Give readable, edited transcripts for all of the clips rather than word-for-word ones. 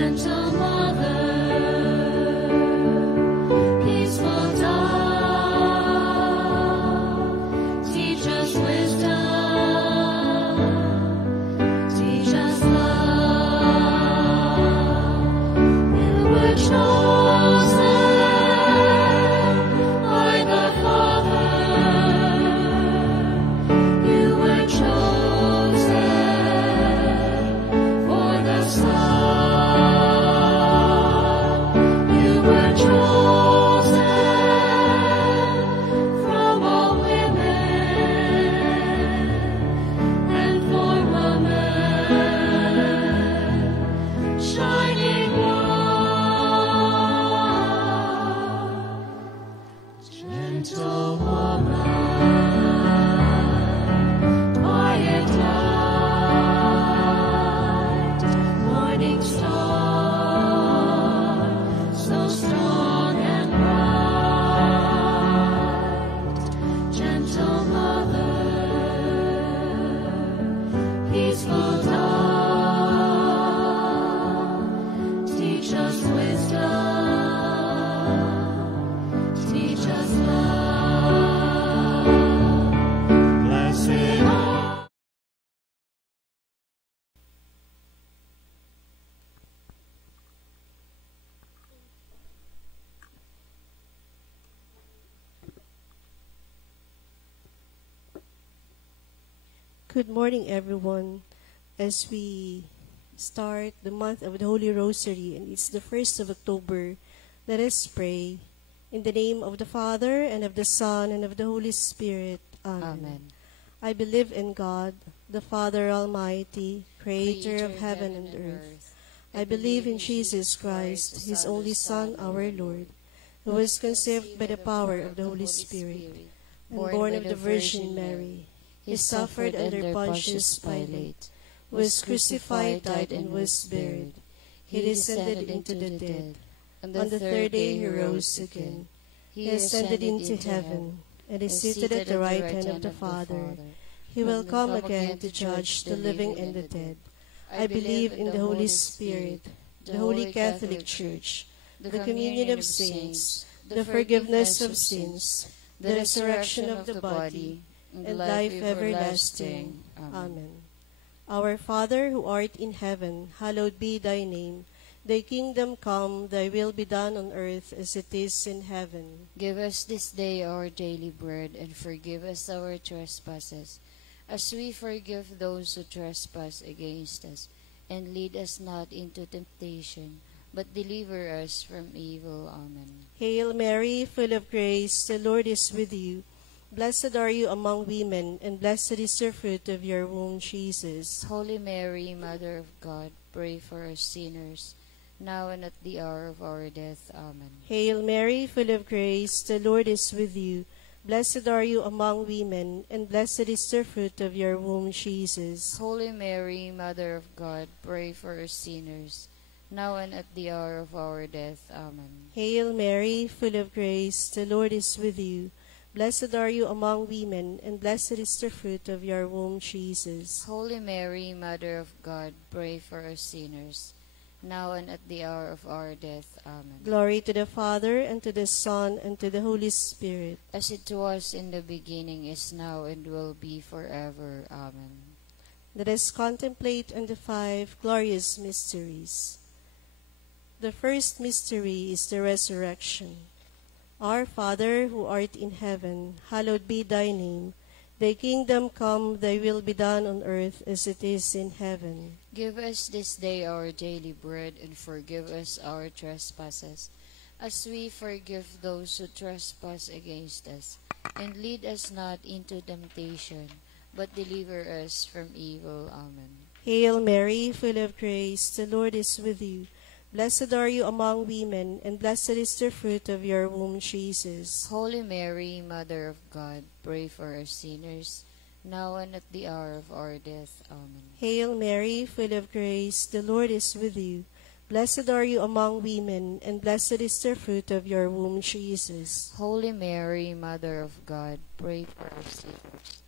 Gentle Mother, peaceful dove, teach us wisdom, teach us love. You were chosen by the Father. You were chosen for the Son. You were chosen from all women and for woman, shining one, gentle woman, quiet light, morning star, so strong and bright. Gentle Mother, peaceful dove, teach us wisdom, teach us love. Blessed are Good morning, everyone. As we start the month of the Holy Rosary, and it's the 1st of October, let us pray. In the name of the Father, and of the Son, and of the Holy Spirit. Amen. Amen. I believe in God, the Father Almighty, creator of heaven and earth. I believe in Jesus Christ, his only Son, our Lord, who was conceived by the power of the Holy Spirit, and born of the Virgin Mary. He suffered under Pontius Pilate, was crucified, died, and was buried. He descended into the dead. On the third day he rose again. He ascended into heaven, and is seated at the right hand of the Father. He will come again to judge the living and the dead. I believe in the Holy Spirit, the Holy Catholic Church, the communion of saints, the forgiveness of sins, the resurrection of the body, and life everlasting. Amen. Our Father, who art in heaven, hallowed be thy name. Thy kingdom come, thy will be done on earth as it is in heaven. Give us this day our daily bread, and forgive us our trespasses, as we forgive those who trespass against us. And lead us not into temptation, but deliver us from evil. Amen. Hail Mary, full of grace, the Lord is with you. Blessed are you among women, and blessed is the fruit of your womb, Jesus. Holy Mary, Mother of God, pray for us sinners, now and at the hour of our death. Amen. Hail Mary, full of grace, the Lord is with you. Blessed are you among women, and blessed is the fruit of your womb, Jesus. Holy Mary, Mother of God, pray for us sinners, now and at the hour of our death. Amen. Hail Mary, full of grace, the Lord is with you. Blessed are you among women, and blessed is the fruit of your womb, Jesus. Holy Mary, Mother of God, pray for us sinners, now and at the hour of our death. Amen. Glory to the Father, and to the Son, and to the Holy Spirit. As it was in the beginning, is now, and will be forever. Amen. Let us contemplate on the 5 glorious mysteries. The first mystery is the resurrection. Our Father, who art in heaven, hallowed be thy name. Thy kingdom come, thy will be done on earth as it is in heaven. Give us this day our daily bread, and forgive us our trespasses, as we forgive those who trespass against us. And lead us not into temptation, but deliver us from evil. Amen. Hail Mary, full of grace, the Lord is with you. Blessed are you among women, and blessed is the fruit of your womb, Jesus. Holy Mary, Mother of God, pray for us sinners, now and at the hour of our death. Amen. Hail Mary, full of grace, the Lord is with you. Blessed are you among women, and blessed is the fruit of your womb, Jesus. Holy Mary, Mother of God, pray for us sinners,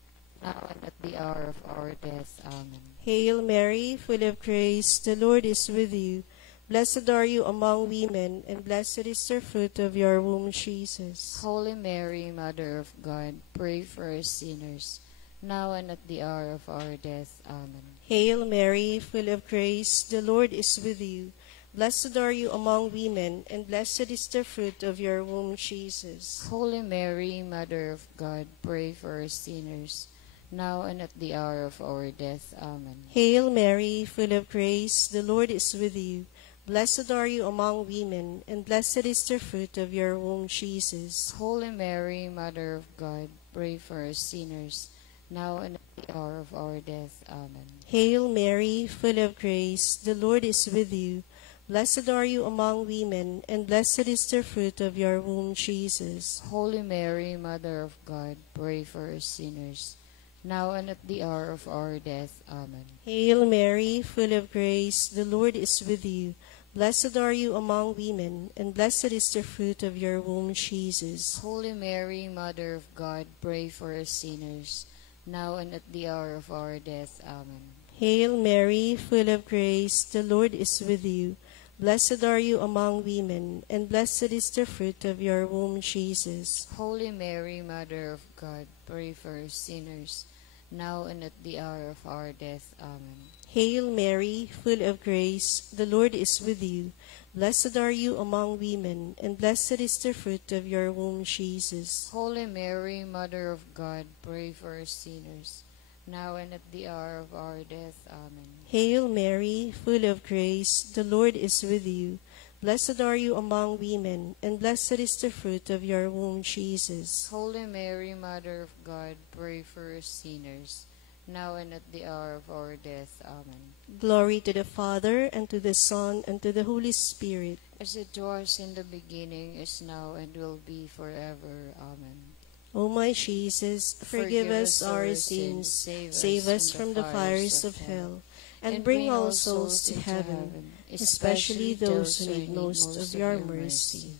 now and at the hour of our death. Amen. Hail Mary, full of grace, the Lord is with you. Blessed are you among women, and blessed is the fruit of your womb, Jesus. Holy Mary, Mother of God, pray for us sinners, now and at the hour of our death. Amen. Hail Mary, full of grace, the Lord is with you. Blessed are you among women, and blessed is the fruit of your womb, Jesus. Holy Mary, Mother of God, pray for us sinners, now and at the hour of our death. Amen. Hail Mary, full of grace, the Lord is with you. Blessed are you among women, and blessed is the fruit of your womb, Jesus. Holy Mary, Mother of God, pray for us sinners, now and at the hour of our death. Amen. Hail Mary, full of grace, the Lord is with you. Blessed are you among women, and blessed is the fruit of your womb, Jesus. Holy Mary, Mother of God, pray for us sinners, now and at the hour of our death. Amen. Hail Mary, full of grace, the Lord is with you. Blessed are you among women, and blessed is the fruit of your womb, Jesus. Holy Mary, Mother of God, pray for us sinners, now and at the hour of our death. Amen. Hail Mary, full of grace, the Lord is with you. Blessed are you among women, and blessed is the fruit of your womb, Jesus. Holy Mary, Mother of God, pray for us sinners, now and at the hour of our death. Amen. Hail Mary, full of grace, the Lord is with you. Blessed are you among women, and blessed is the fruit of your womb, Jesus. Holy Mary, Mother of God, pray for us sinners, now and at the hour of our death. Amen. Hail Mary, full of grace, the Lord is with you. Blessed are you among women, and blessed is the fruit of your womb, Jesus. Holy Mary, Mother of God, pray for us sinners, now and at the hour of our death. Amen. Glory to the Father, and to the Son, and to the Holy Spirit. As it was in the beginning, is now, and will be forever. Amen. O my Jesus, forgive us our sins, save us from the fires of hell, and bring all souls to heaven, especially those who need most of your mercy.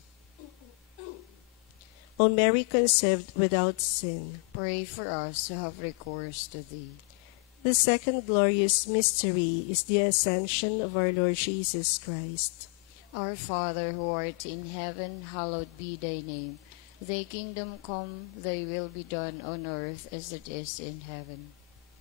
O Mary conceived without sin, Pray for us who have recourse to thee. the second glorious mystery is the ascension of our Lord Jesus Christ. Our Father who art in heaven, hallowed be thy name. Thy kingdom come, thy will be done on earth as it is in heaven.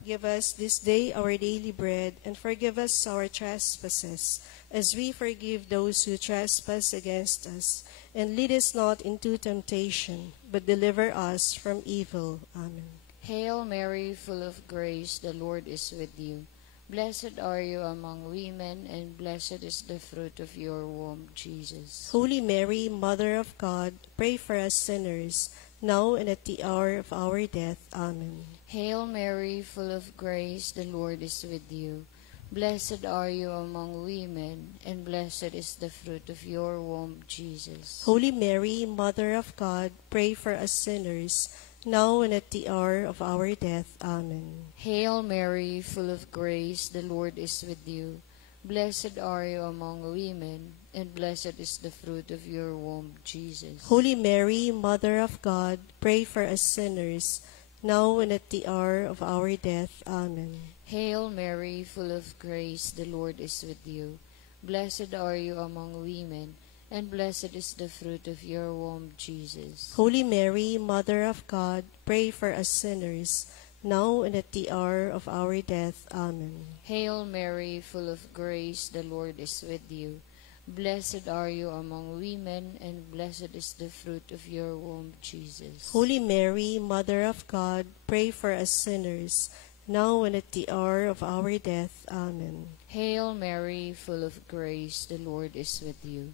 Give us this day our daily bread, and forgive us our trespasses, as we forgive those who trespass against us. And lead us not into temptation, but deliver us from evil. Amen. Hail Mary, full of grace, the Lord is with you. Blessed are you among women, and blessed is the fruit of your womb, Jesus. Holy Mary, Mother of God, pray for us sinners, now and at the hour of our death. Amen. Hail Mary, full of grace, the Lord is with you. Blessed are you among women, and blessed is the fruit of your womb, Jesus. Holy Mary, Mother of God, pray for us sinners, now and at the hour of our death. Amen. Hail Mary, full of grace, the Lord is with you. Blessed are you among women, and blessed is the fruit of your womb, Jesus. Holy Mary, Mother of God, pray for us sinners, now and at the hour of our death. Amen. Hail Mary, full of grace, the Lord is with you. Blessed are you among women, and blessed is the fruit of your womb, Jesus. Holy Mary, Mother of God, pray for us sinners, now and at the hour of our death. Amen. Hail Mary, full of grace, the Lord is with you. Blessed are you among women, and blessed is the fruit of your womb, Jesus. Holy Mary, Mother of God, pray for us sinners, now and at the hour of our death. Amen. Hail Mary, full of grace, the Lord is with you.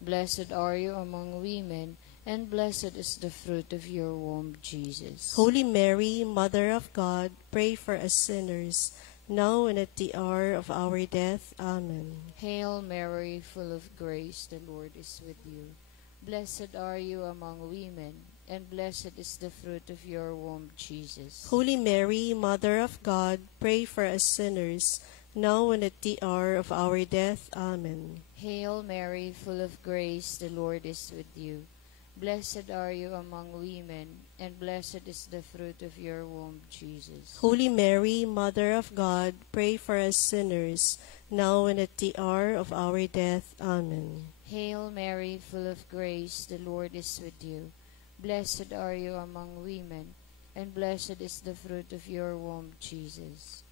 Blessed are you among women, and blessed is the fruit of your womb, Jesus. Holy Mary, Mother of God, pray for us sinners, now and at the hour of our death. Amen. Hail Mary, full of grace, the Lord is with you. Blessed are you among women, and blessed is the fruit of your womb, Jesus. Holy Mary, Mother of God, pray for us sinners, now and at the hour of our death. Amen. Hail Mary, full of grace, the Lord is with you. Blessed are you among women, and blessed is the fruit of your womb, Jesus. Holy Mary, Mother of God, pray for us sinners, now and at the hour of our death. Amen. Hail Mary, full of grace, the Lord is with you. Blessed are you among women, and blessed is the fruit of your womb, Jesus.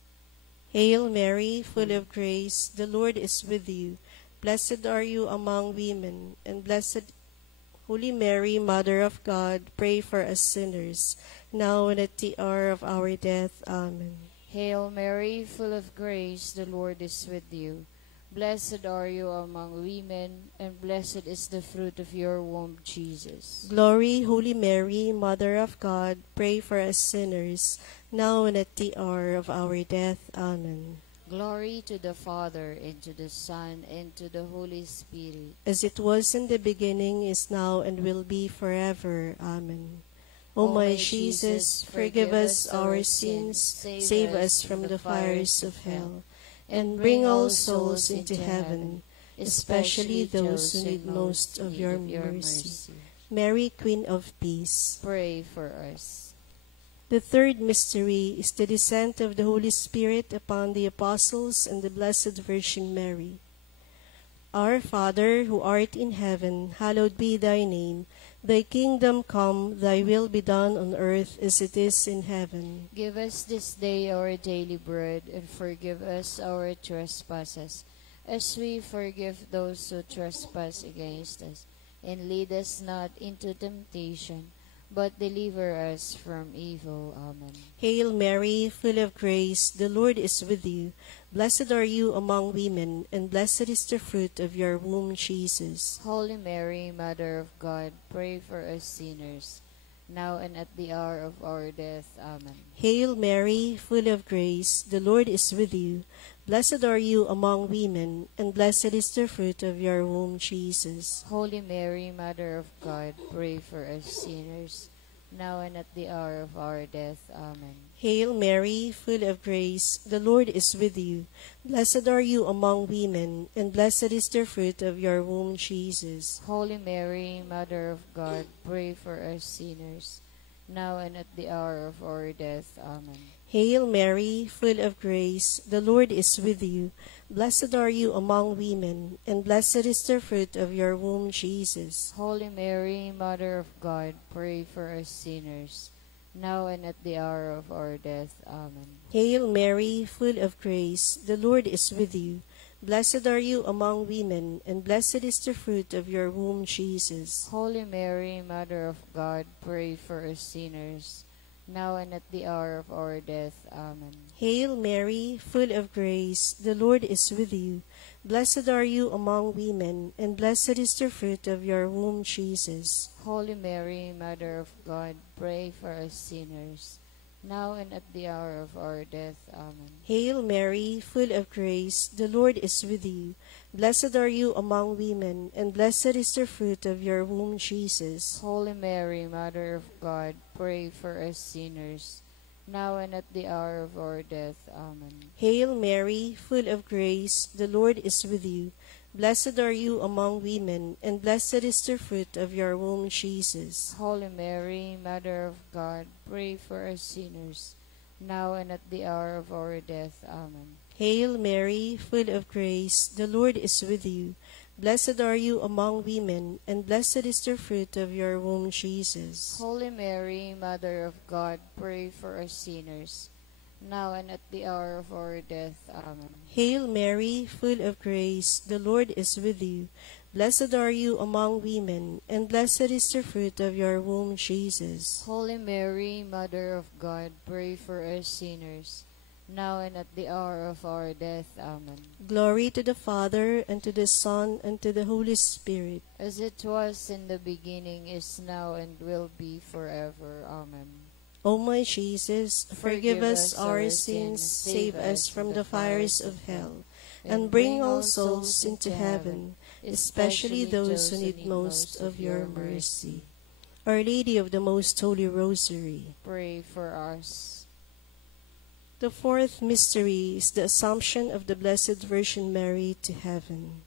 Hail Mary, full of grace, the Lord is with you. Blessed are you among women, and blessed Holy Mary, Mother of God, pray for us sinners, now and at the hour of our death. Amen. Hail Mary, full of grace, the Lord is with you. Blessed are you among women, and blessed is the fruit of your womb, Jesus. Glory, Holy Mary, Mother of God, pray for us sinners, now and at the hour of our death. Amen. Glory to the Father, and to the Son, and to the Holy Spirit. As it was in the beginning, is now, and will be forever. Amen. O my Jesus, forgive us our sins, save us from the fires of hell, and bring all souls into heaven, especially those who need most of your mercy. Mary, Queen of Peace. Pray for us. The third mystery is the descent of the Holy Spirit upon the apostles and the Blessed Virgin Mary. Our Father, who art in heaven, hallowed be thy name. Thy kingdom come, thy will be done on earth as it is in heaven. Give us this day our daily bread, and forgive us our trespasses, as we forgive those who trespass against us. And lead us not into temptation, but deliver us from evil. Amen. Hail Mary, full of grace, the Lord is with you. Blessed are you among women, and blessed is the fruit of your womb, Jesus. Holy Mary, Mother of God, pray for us sinners, now and at the hour of our death. Amen. Hail Mary, full of grace, the Lord is with you. Blessed are you among women, and blessed is the fruit of your womb, Jesus. Holy Mary, Mother of God, pray for us sinners, now and at the hour of our death. Amen. Hail Mary, full of grace, the Lord is with you. Blessed are you among women, and blessed is the fruit of your womb, Jesus. Holy Mary, Mother of God, pray for us sinners, now and at the hour of our death. Amen. Hail Mary, full of grace, the Lord is with you. Blessed are you among women, and blessed is the fruit of your womb, Jesus. Holy Mary, Mother of God, pray for us sinners, now and at the hour of our death. Amen. Hail Mary, full of grace, the Lord is with you. Blessed are you among women, and blessed is the fruit of your womb, Jesus. Holy Mary, Mother of God, pray for us sinners, now and at the hour of our death. Amen. Hail Mary, full of grace, the Lord is with you. Blessed are you among women, and blessed is the fruit of your womb, Jesus. Holy Mary, Mother of God, pray for us sinners, now and at the hour of our death. Amen. Hail Mary, full of grace, the Lord is with you. Blessed are you among women, and blessed is the fruit of your womb, Jesus. Holy Mary, Mother of God, pray for us sinners, now and at the hour of our death. Amen. Hail Mary, full of grace, the Lord is with you. Blessed are you among women, and blessed is the fruit of your womb, Jesus. Holy Mary, Mother of God, pray for us sinners, now and at the hour of our death. Amen. Hail Mary, full of grace, the Lord is with you. Blessed are you among women, and blessed is the fruit of your womb, Jesus. Holy Mary, Mother of God, pray for us sinners, now and at the hour of our death. Amen. Hail Mary, full of grace, the Lord is with you. Blessed are you among women, and blessed is the fruit of your womb, Jesus. Holy Mary, Mother of God, pray for us sinners, now and at the hour of our death. Amen. Glory to the Father, and to the Son, and to the Holy Spirit. As it was in the beginning, is now, and will be forever. Amen. O my Jesus, forgive us our sins, save us from the fires of hell, and bring all souls into heaven, especially those who need most of your mercy. Our Lady of the Most Holy Rosary, Pray for us. the fourth mystery is the Assumption of the Blessed Virgin Mary to heaven.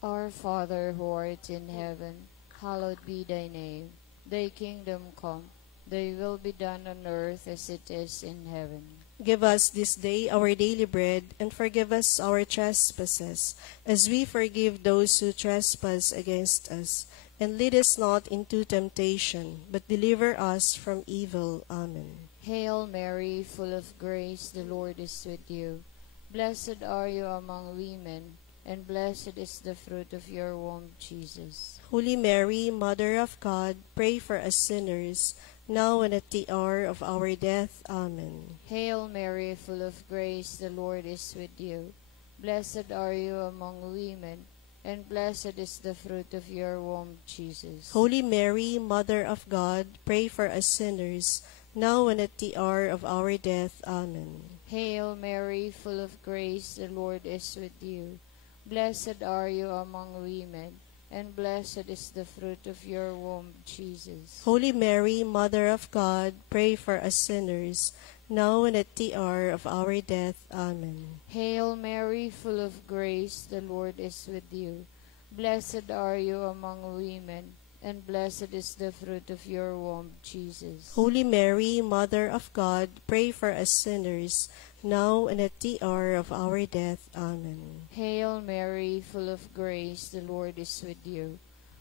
Our Father who art in heaven, hallowed be thy name. Thy kingdom come, thy will be done on earth as it is in heaven. Give us this day our daily bread, and forgive us our trespasses, as we forgive those who trespass against us. And lead us not into temptation, but deliver us from evil. Amen. Hail Mary, full of grace, the Lord is with you. Blessed are you among women, and blessed is the fruit of your womb, Jesus. Holy Mary, Mother of God, pray for us sinners, now and at the hour of our death. Amen. Hail Mary, full of grace, the Lord is with you. Blessed are you among women, and blessed is the fruit of your womb, Jesus. Holy Mary, Mother of God, pray for us sinners, now and at the hour of our death. Amen. Hail Mary, full of grace, the Lord is with you. Blessed are you among women, and blessed is the fruit of your womb, Jesus. Holy Mary, Mother of God, pray for us sinners, now and at the hour of our death. Amen. Hail Mary, full of grace, the Lord is with you. Blessed are you among women, and blessed is the fruit of your womb, Jesus. Holy Mary, Mother of God, pray for us sinners, now and at the hour of our death. Amen. Hail Mary, full of grace, the Lord is with you.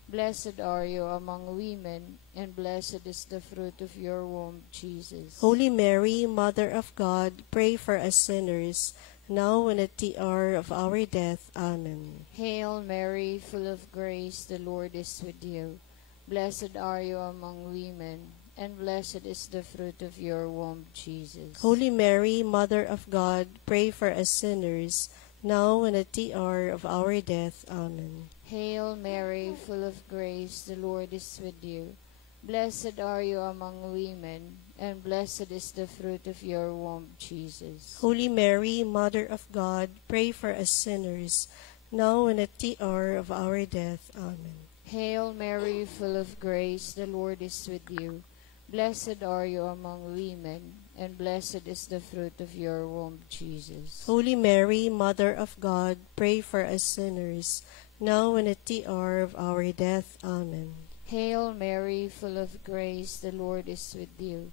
Blessed are you among women, and blessed is the fruit of your womb, Jesus. Holy Mary, Mother of God, pray for us sinners, now and at the hour of our death. Amen. Hail Mary, full of grace, the Lord is with you. Blessed are you among women, and blessed is the fruit of your womb, Jesus. Holy Mary, Mother of God, pray for us sinners, now and at the hour of our death. Amen. Hail Mary, full of grace, the Lord is with you. Blessed are you among women, and blessed is the fruit of your womb, Jesus. Holy Mary, Mother of God, pray for us sinners, now and at the hour of our death. Amen. Hail Mary, full of grace, the Lord is with you. Blessed are you among women, and blessed is the fruit of your womb, Jesus. Holy Mary, Mother of God, pray for us sinners, now and at the hour of our death. Amen. Hail Mary, full of grace, the Lord is with you.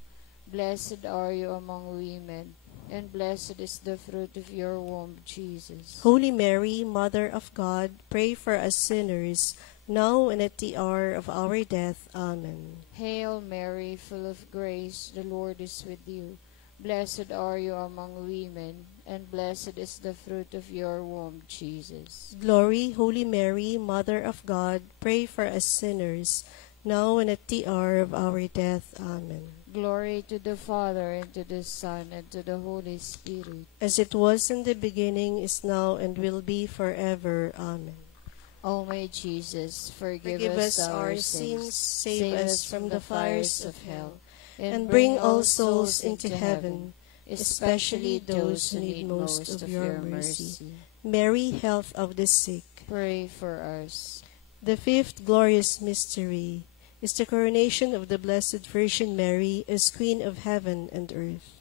Blessed are you among women, and blessed is the fruit of your womb, Jesus. Holy Mary, Mother of God, pray for us sinners, now and at the hour of our death. Amen. Hail Mary, full of grace, the Lord is with you. Blessed are you among women, and blessed is the fruit of your womb, Jesus. Glory, Holy Mary, Mother of God, pray for us sinners, now and at the hour of our death. Amen. Glory to the Father, and to the Son, and to the Holy Spirit. As it was in the beginning, is now, and will be forever. Amen. O my Jesus, forgive Us us our our sins, sins, save us from the fires of hell, and bring all souls into heaven, especially those who need most of your mercy. Mary, health of the sick. Pray for us. The fifth glorious mystery is the coronation of the Blessed Virgin Mary as Queen of heaven and earth.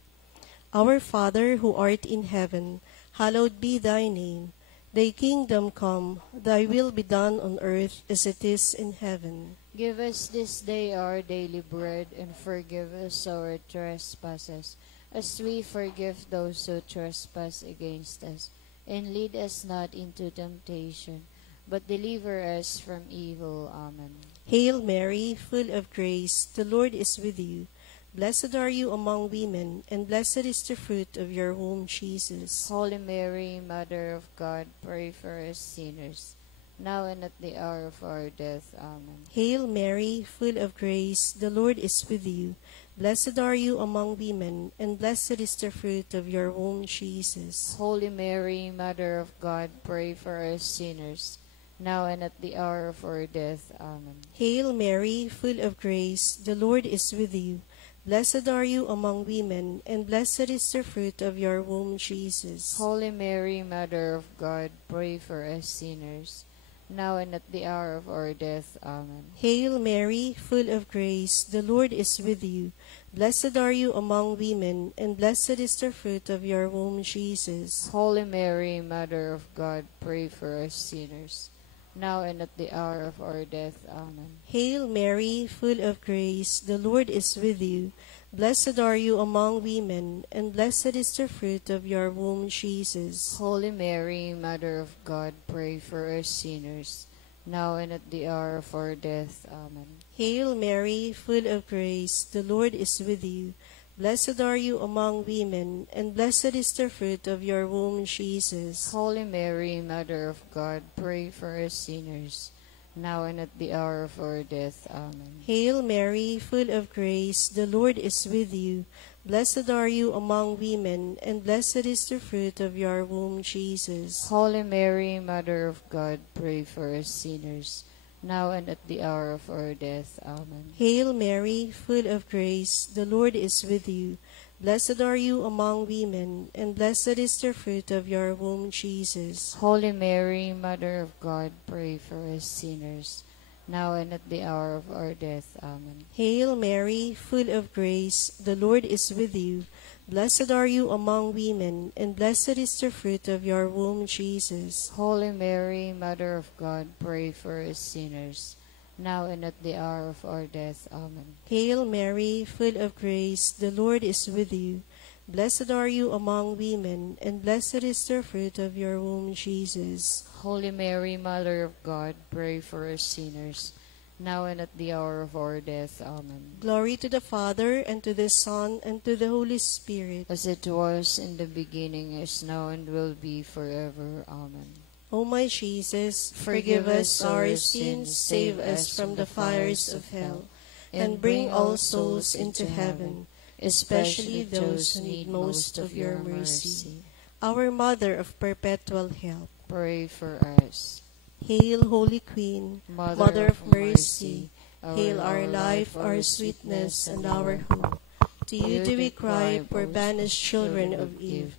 Our Father, who art in heaven, hallowed be thy name. Thy kingdom come, thy will be done on earth as it is in heaven. Give us this day our daily bread, and forgive us our trespasses, as we forgive those who trespass against us. And lead us not into temptation, but deliver us from evil. Amen. Hail Mary, full of grace, the Lord is with you. Blessed are you among women, and blessed is the fruit of your womb, Jesus. Holy Mary, Mother of God, pray for us sinners, now and at the hour of our death. Amen. Hail Mary, full of grace, the Lord is with you. Blessed are you among women, and blessed is the fruit of your womb, Jesus. Holy Mary, Mother of God, pray for us sinners, now and at the hour of our death. Amen. Hail Mary, full of grace, the Lord is with you. Blessed are you among women, and blessed is the fruit of your womb, Jesus. Holy Mary, Mother of God, pray for us sinners, now and at the hour of our death. Amen. Hail Mary, full of grace, the Lord is with you. Blessed are you among women, and blessed is the fruit of your womb, Jesus. Holy Mary, Mother of God, pray for us sinners, now and at the hour of our death. Amen. Hail Mary, full of grace, the Lord is with you. Blessed are you among women, and blessed is the fruit of your womb, Jesus. Holy Mary, Mother of God, pray for us sinners, now and at the hour of our death. Amen. Hail Mary, full of grace, the Lord is with you. Blessed are you among women, and blessed is the fruit of your womb, Jesus. Holy Mary, Mother of God, pray for us sinners, now and at the hour of our death. Amen. Hail Mary, full of grace, the Lord is with you. Blessed are you among women, and blessed is the fruit of your womb, Jesus. Holy Mary, Mother of God, pray for us sinners, now and at the hour of our death. Amen. Hail Mary, full of grace, the Lord is with you. Blessed are you among women, and blessed is the fruit of your womb, Jesus. Holy Mary, Mother of God, pray for us sinners, now and at the hour of our death. Amen. Hail Mary, full of grace, the Lord is with you. Blessed are you among women, and blessed is the fruit of your womb, Jesus. Holy Mary, Mother of God, pray for us sinners, now and at the hour of our death. Amen. Hail Mary, full of grace, the Lord is with you. Blessed are you among women, and blessed is the fruit of your womb, Jesus. Holy Mary, Mother of God, pray for us sinners, now and at the hour of our death. Amen. Glory to the Father, and to the Son, and to the Holy Spirit. As it was in the beginning, is now, and will be forever. Amen. O my Jesus, forgive us our sins, save us from the fires of hell, and bring all souls into heaven, especially those who need most of your mercy. Our Mother of Perpetual Help, Pray for us. Hail, Holy Queen, Mother of Mercy, hail our life, our sweetness, and our hope. To you do we cry, poor banished children of Eve.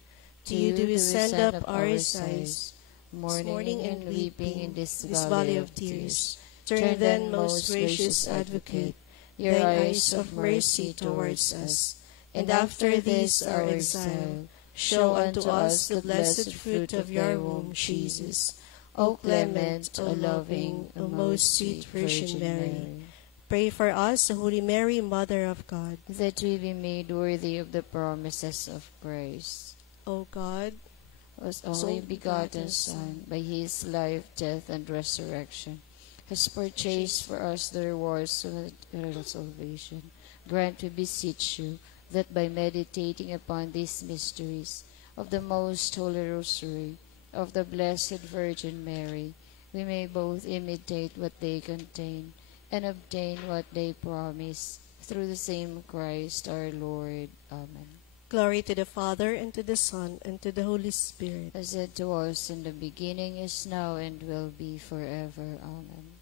To you do we send up our sighs, mourning and weeping in this valley of tears. Turn then, most gracious Advocate, your eyes of mercy towards us, and after this our exile, show unto us the blessed fruit of your womb, Jesus. O clement, O loving, O most sweet Virgin Mary, pray for us, Holy Mary, Mother of God, that we be made worthy of the promises of Christ. O God, Was only begotten Son, by his life, death, and resurrection, has purchased for us the rewards of eternal salvation. Grant, we beseech you, that by meditating upon these mysteries of the most holy Rosary of the Blessed Virgin Mary, we may both imitate what they contain and obtain what they promise, through the same Christ our Lord. Amen. glory to the Father, and to the Son, and to the Holy Spirit. As it was in the beginning, is now, and will be forever. Amen.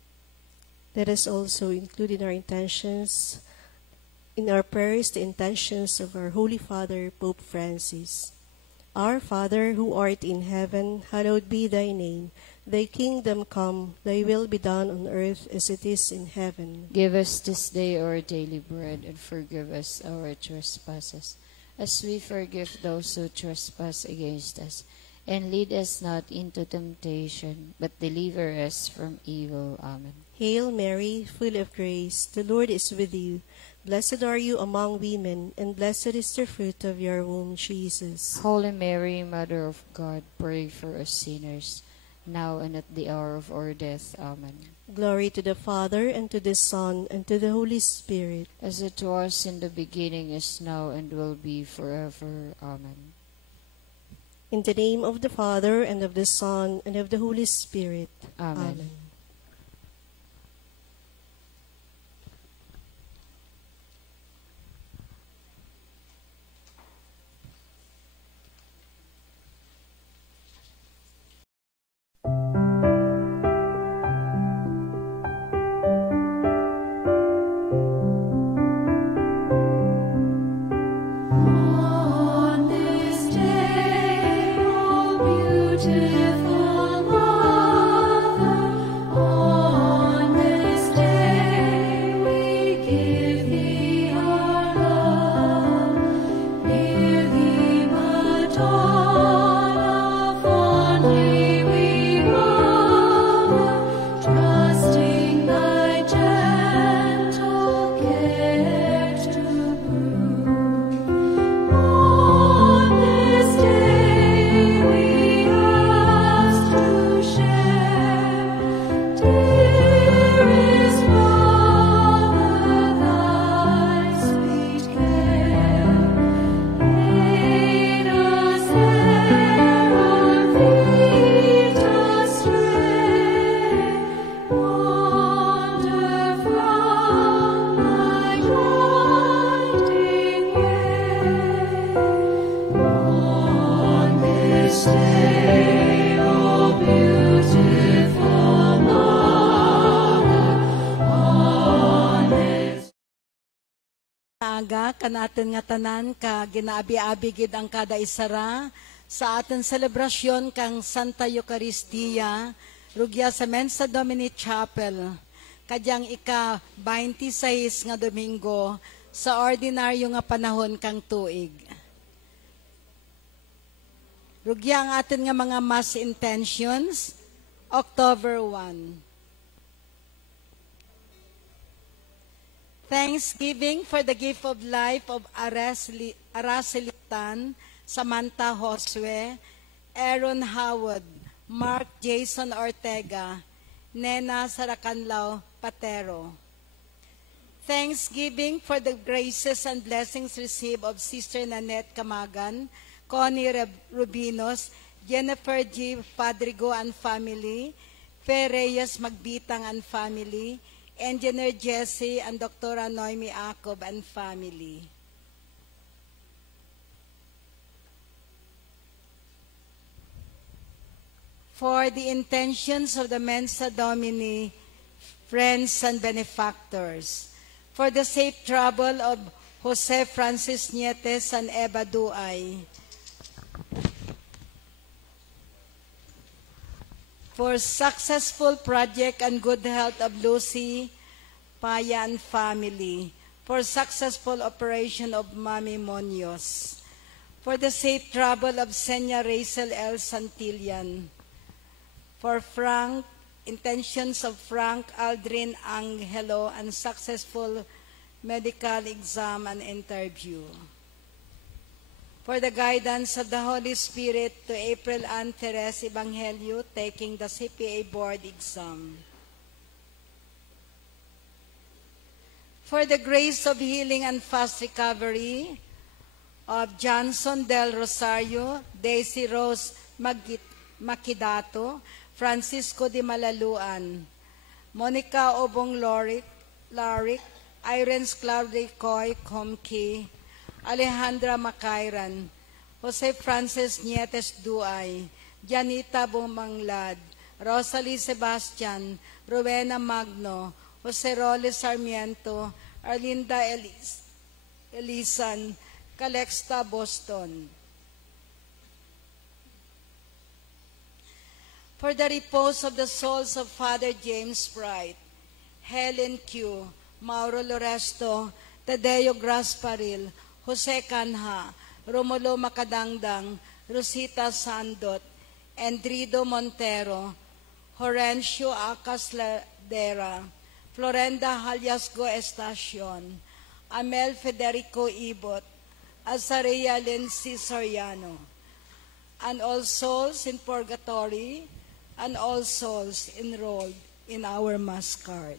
Let us also include in our intentions, in our prayers, the intentions of our Holy Father, Pope Francis. Our Father, who art in heaven, hallowed be thy name. Thy kingdom come, thy will be done on earth as it is in heaven. Give us this day our daily bread, and forgive us our trespasses, as we forgive those who trespass against us. And lead us not into temptation, but deliver us from evil. Amen. Hail Mary, full of grace, the Lord is with you. Blessed are you among women, and blessed is the fruit of your womb, Jesus. Holy Mary, Mother of God, pray for us sinners, now and at the hour of our death. Amen. Glory to the Father, and to the Son, and to the Holy Spirit. As it was in the beginning, is now, and will be forever. Amen. In the name of the Father, and of the Son, and of the Holy Spirit. Amen. On this day, O beautiful Mother maaga kanaton nga tanan ka ginaabi-abi gid ang kada isara sa aton selebrasyon kang Santa Eucharistia rugya sa Mensa Domini Chapel kadyang ika-26 nga Domingo sa ordinaryo nga panahon kang tuig. Rugya ang aton nga mga mass intentions October 1. Thanksgiving for the gift of life of Aracelitan, Samantha Josue, Aaron Howard, Mark Jason Ortega, Nena Saracanlao Patero. Thanksgiving for the graces and blessings received of Sister Nanette Camagan, Connie Rubinos, Jennifer G. Padrigo and family, Fe Reyes Magbitang and family, Engineer Jesse and Dr. Noemi Acob and family. For the intentions of the Mensa Domini, friends and benefactors, for the safe travel of Jose Francis Nietes and Eva Duay, for successful project and good health of Lucy, Paya and family, for successful operation of Mami Monios, for the safe travel of Senya Rachel L. Santillan, for intentions of Frank Aldrin Angelo and successful medical exam and interview. For the guidance of the Holy Spirit to April Ann Teres Evangelio taking the CPA board exam. For the grace of healing and fast recovery of Johnson Del Rosario, Daisy Rose Makidato, Francisco de Malaluan, Monica Obong Laric, Irene Claudia Coy Comke, Alejandra Macairan, Jose Francis Nietes Duay, Janita Bumanglad, Rosalie Sebastian, Rowena Magno, Jose Roles Sarmiento, Arlinda Elisan, Calexta Boston. For the repose of the souls of Father James Bright, Helen Q, Mauro Loresto, Tadeo Grasparil, Jose Canha, Romulo Macadangdang, Rosita Sandot, Endrido Montero, Horencio Acas Ladera, Florenda Haliasgo Estacion, Amel Federico Ibot, Azaria Lindsay Soriano, and all souls in purgatory, and all souls enrolled in our Mass card.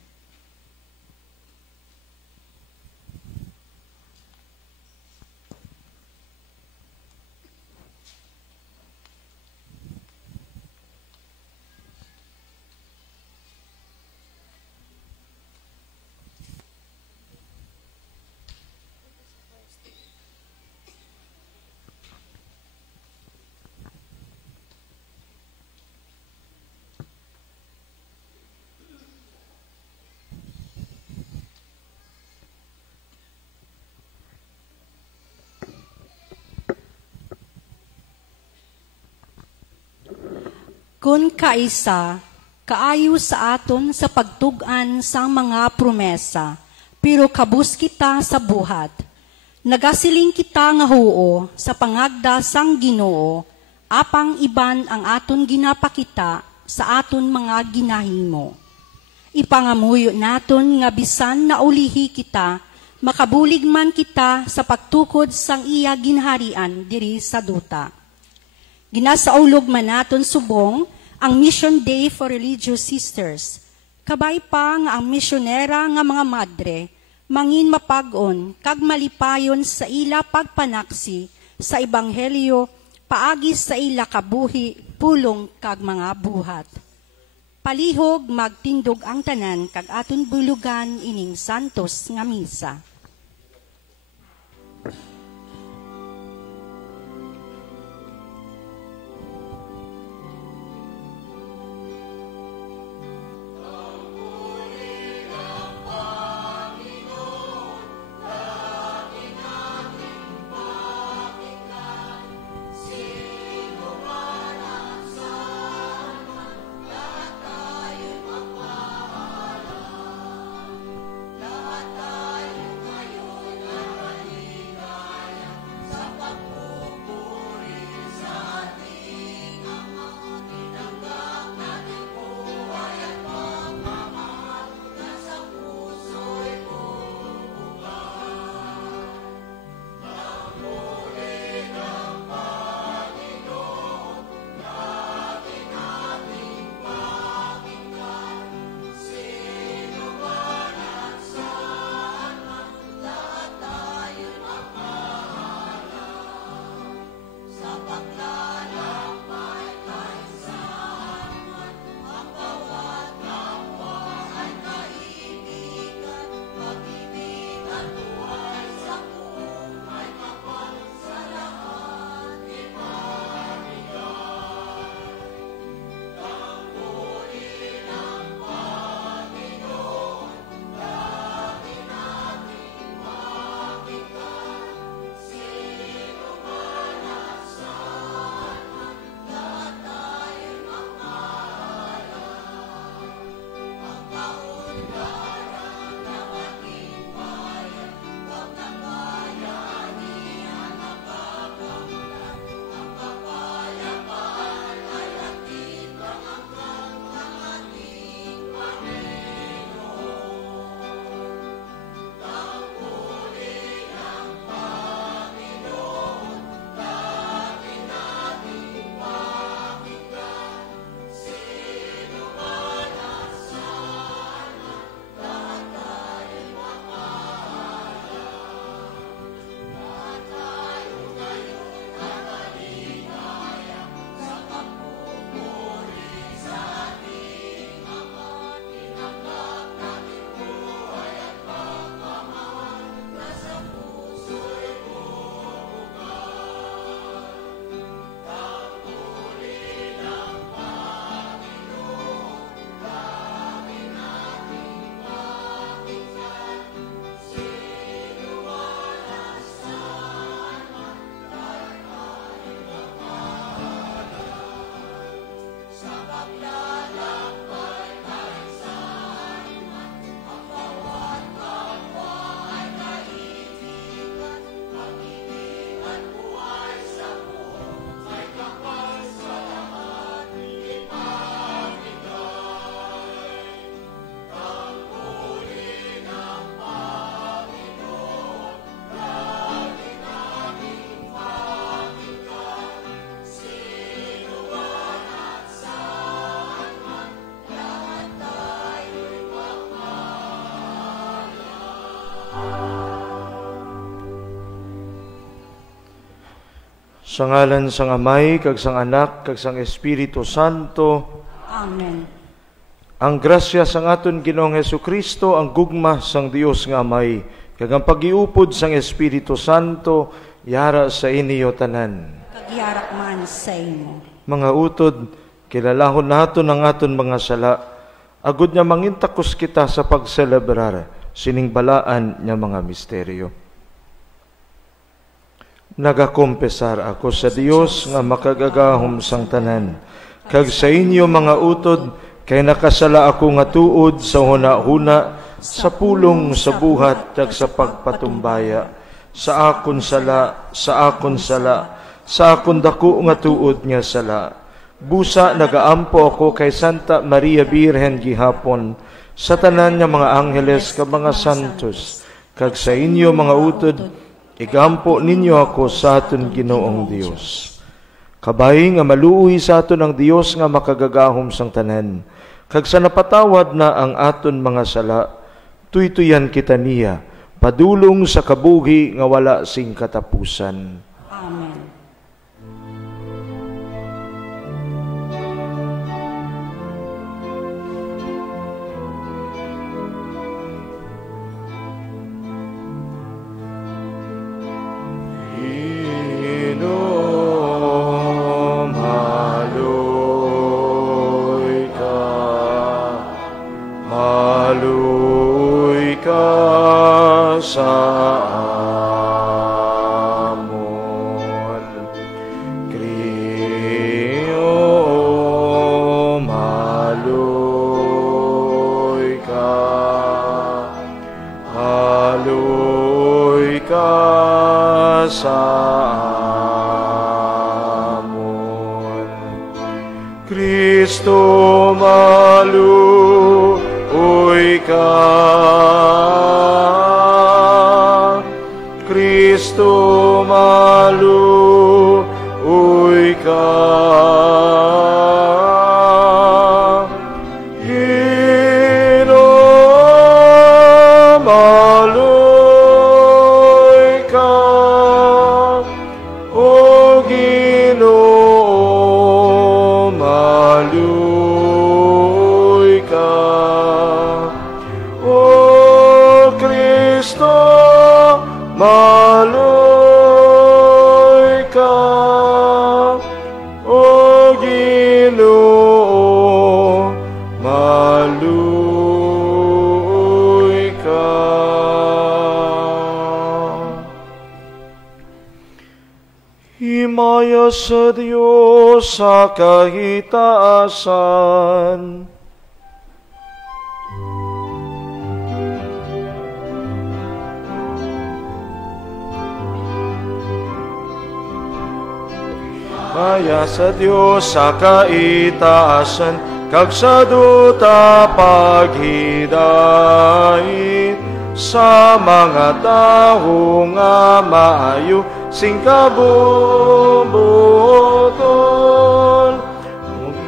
Kun kaisa, kaayo sa aton sa pagtugan sang mga promesa, pero kabus kita sa buhat. Nagasiling kita nga huo sa pangagda sang Ginoo, apang iban ang aton ginapakita sa aton mga ginahimo. Ipangamuyo naton nga bisan na ulihi kita, makabulig man kita sa pagtukod sang iya ginharian diri sa duta. Ginasaulog man naton subong ang Mission Day for Religious Sisters. Kabay pa nga ang misyonera nga mga madre, mangin mapag-on, kag malipayon sa ila pagpanaksi sa Ebanghelyo, paagi sa ila kabuhi, pulong kag mga buhat. Palihog magtindog ang tanan kag aton bulugan ining santos nga misa. Sa ngalan sang Amay, kag sang Anak, kag sang Espiritu Santo. Amen. Ang grasya sang aton Ginoong Hesukristo, ang gugma sang Dios nga Amay, kag ang pagiupod sang Espiritu Santo, yara sa inyo tanan. Kagyarak man sa imo. Mga utod, kilalahon naton ang aton mga sala, agud niya mangintakos kita sa pagselebrar, siningbalaan niya mga misteryo. Nagakompesar ako sa Dios nga makagagahom sang tanan, kag sa inyo mga utod, kay nakasala ako nga tuod sa huna-huna, sa pulong, sa buhat, kag sa pagpatumbaya, sa akon sala, sa akon sala, sa akon dako nga tuod nga sala. Busa nagaampo ako kay Santa Maria Birhen gihapon, sa tanan nga mga angheles kag mga santos, kag sa inyo mga utod, igampo ninyo ako sa aton Ginoong Dios. Kabay nga maluoy sa aton ang Dios nga makagagahom sang tanan, kag sa napatawad na ang aton mga sala, tuytuyan kita niya, padulong sa kabuhi nga wala sing katapusan. Amen. Inom, haloy ka sa amon. Kriom, haloy ka sa amon. Kristo maluoy ka, Kristo maluoy ka. Inom, maluoy ka, O Ginoo, maluoy ka. O Kristo, maluoy ka. O Ginoo, maluoy ka. Himaya sa Diyos sa kahitaasan. Himaya sa Diyos sa kaitaasan, kag sa duta paghidait, sa mga tao nga maayo sing kabubuton.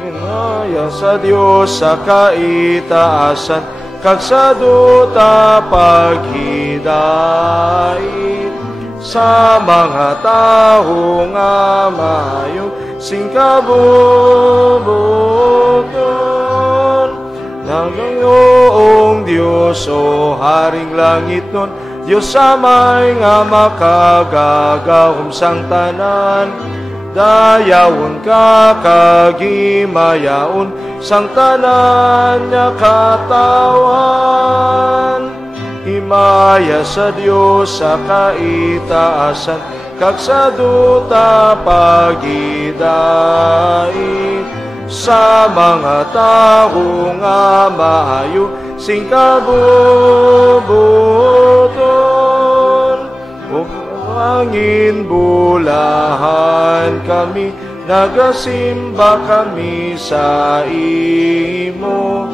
Himaya sa Diyos sa kaitaasan, kag sa duta paghidait, sa mga tao nga maayo sing kabubuton. Nangyoong Diyos o Haring Langit nun, Diyos Amay nga makagagahom sang tanan, dayawon ka kagimayaon sang tanan niya katawan. Himaya sa Diyos sa kaitaasan, kag sa duta paghidait, sa mga tao nga maayo sing kabubuton. O hangin bulahan kami, nagasimba kami sa imo.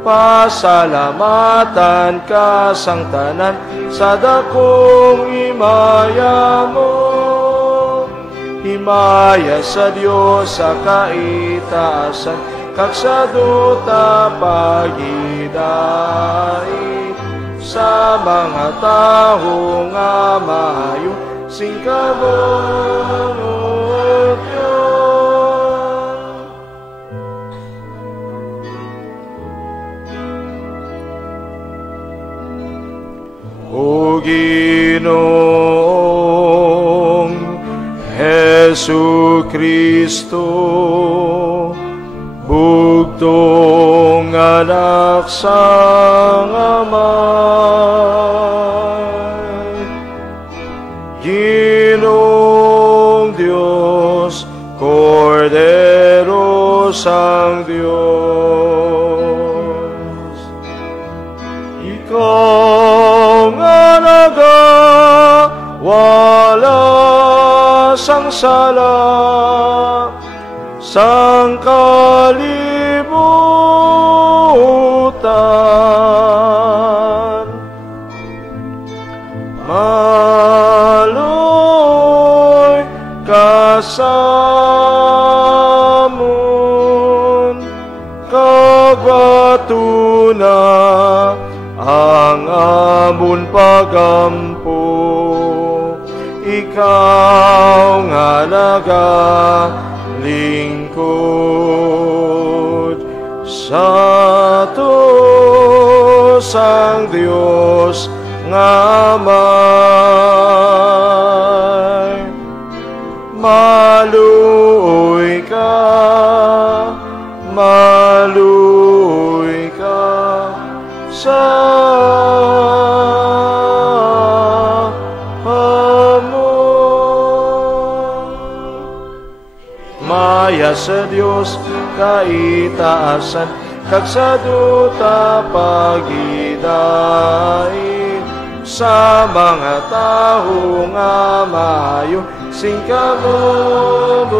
Pasalamatan ka sang tanan sa dakong himaya mo. Himaya sa Diyos sa kaitaasan, kag sa duta paghidait, sa mga taho nga maayo sing kabunot yon. O Ginoong Hesu Kristo, bugtong anak sang Amay, Ginoong Diyos, Kordero sang Diyos, Ikaw nga nagawala sang sala, sang kalibutan, maloy kasamon, kagwatuna ang amon pagampo. Ikaw nga nagalingkod sa sang Diyos nga Amay. Maluoy ka sa maya sa Diyos kaitaasan, kag sa duta pagidain sa mga taho nga maayo sing kabunot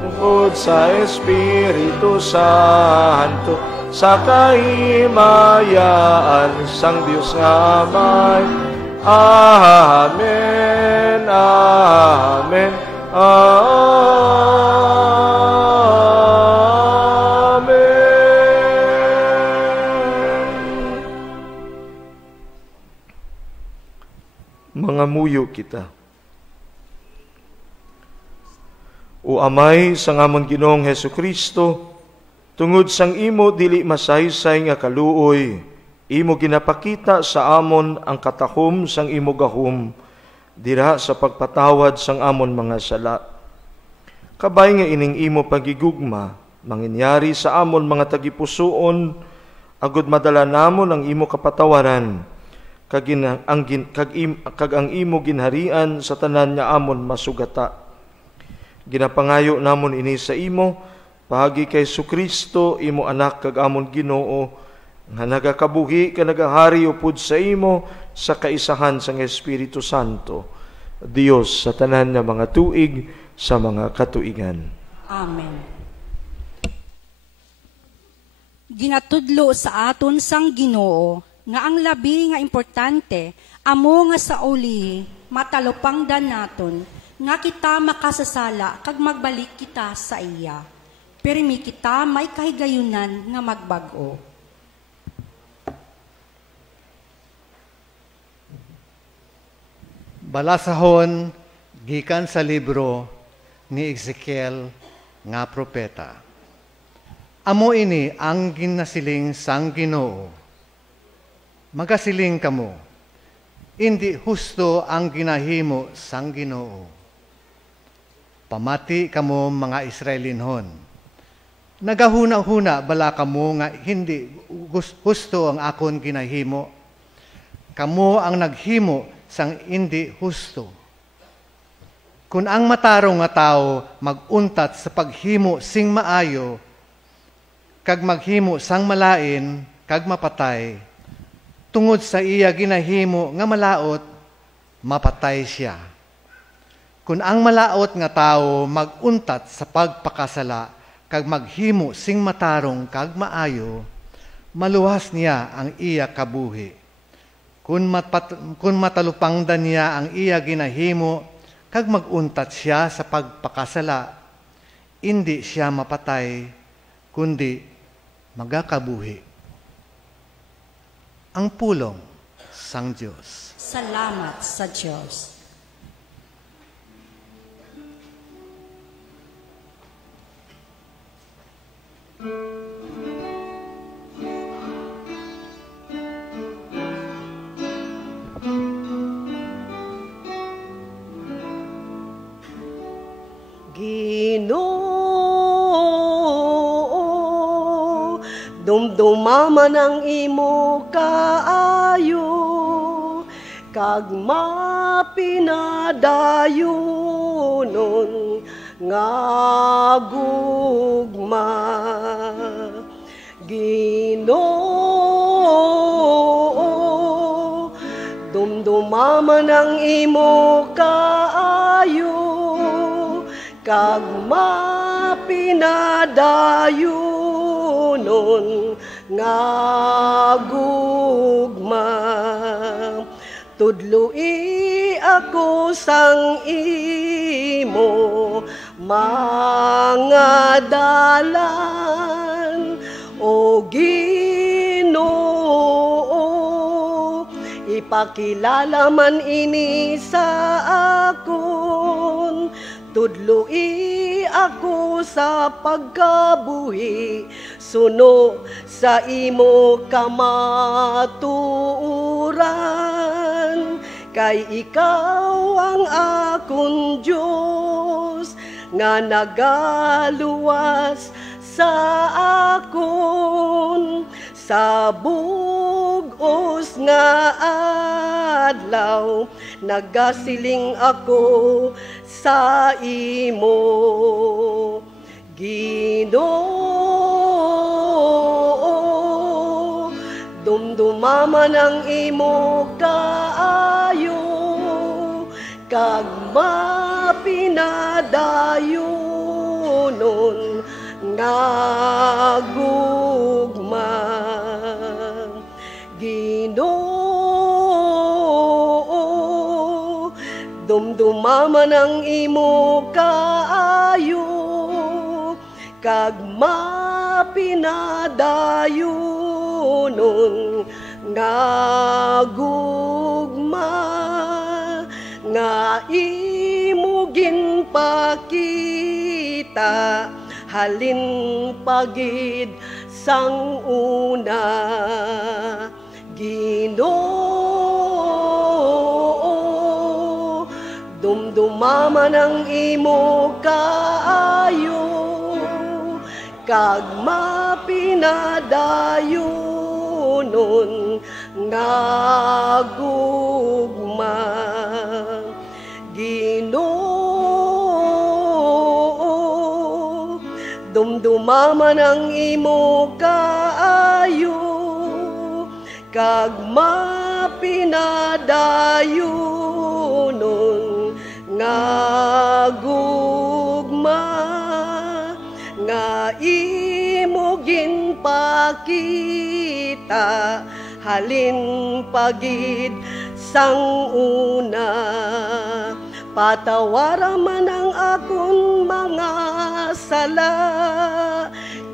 tungkod sa Espiritu Santo sa kahimayaan sang Diyos nga Amay. Amen, amen, amen. Mga muyo kita. O Amay, sang amon Ginoong Hesukristo, tungod sang imo dili masaysay nga kaluoy, imo ginapakita sa amon ang katahom sang imo gahom, dira sa pagpatawad sang amon mga sala. Kabay nga ining imo pagigugma, manginyari sa amon mga tagipusoon, agud madala namon ang imo kapatawaran, kag ang imo ginharian sa tanan nga amon masugata. Ginapangayo namon ini sa imo, pagi kay Sukristo, imo anak kag amon Ginoo, nga nagakabuhi ka nagahari upod sa imo sa kaisahan sang Espiritu Santo, Dios sa tanan nga mga tuig sa mga katuigan. Amen. Ginatudlo sa aton sang Ginoo nga ang labi nga importante amo nga sa uli matalupangdan naton nga kita makasasala kag magbalik kita sa iya. Pirmi kita may kahigayunan nga magbag-o. Balasahon gikan sa libro ni Ezekiel nga propeta. Amo ini ang ginasiling sang Ginoo. Magasiling kamo, indi husto ang ginahimo sang Ginoo. Pamati kamo mga Israelinhon. Nagahuna-huna bala kamo nga hindi husto ang akon ginahimo. Kamo ang naghimo sang hindi husto. Kung ang matarong nga tao maguntat sa paghimo sing maayo, kag maghimo sang malain, kag mapatay, tungod sa iya ginahimo nga malaot, mapatay siya. Kung ang malaot nga tao maguntat sa pagpakasala, kag maghimo sing matarong kag maayo, maluwas niya ang iya kabuhi. Kung matalupangdan niya ang iya ginahimo, kag maguntat siya sa pagpakasala, hindi siya mapatay, kundi magakabuhi. ang pulong sang Diyos. Salamat sa Diyos. Ginoo, dumdumaman ang imo kaayo, kag mapinadayonon nga gugma. Ginoo, dumdumaman ang imo kaayo, kag mapinadayonon nga gugma. Tudloi ako sang imo mga dalan, o Ginoo, ipakilala man ini sa akon. Tudloi ako sa pagkabuhi, suno sa imo kamatuuran. Kay ikaw ang akong Diyos, nga nagaluwas sa akon. Sa bugos nga adlaw, nagasiling ako sa imo. Ginoo, dumdumaman ang imo kaayo, kag mapinadayonon nga gugma. Ginoo, dumdumaman ang imo kaayo, kag mapinadayonon nga gugma. Nga imo ginpakita, halin pagid sang una. Ginoo, dumdumaman ang imo kaayo, kag mapinadayonon nga gugma. Ginoo, dumdumaman ang imo kaayo, kag mapinadayonon nga gugma. Nga imo ginpakita, halin pagid sang una. Patawara man ang akong mga sala,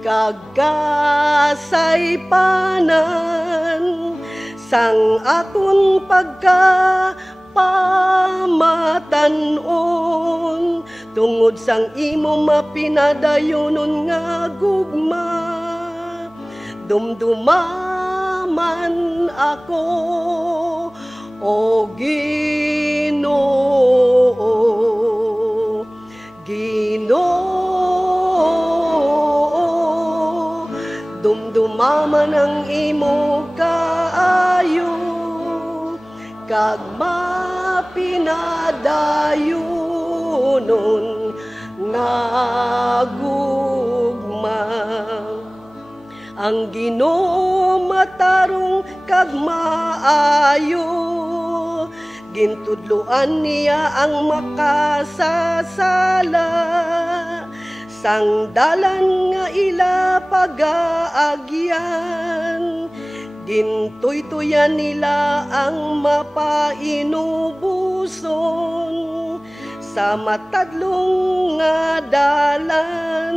kag kasaypanan sang akong pagkapamatanon, tungod sang imo mapinadayonon nga gugma. Dumdumaman ako, o Ginoo. Ginoo, dumdumaman ang imo kaayo, kag mapinadayonon nga gugma. Ang Ginoo matarong kag maayo, gintudloan niya ang makasasala. Sang dalan nga ila pagaagyan, gintuytuyan nila ang mapainubuson. Sa matadlong nga dalan,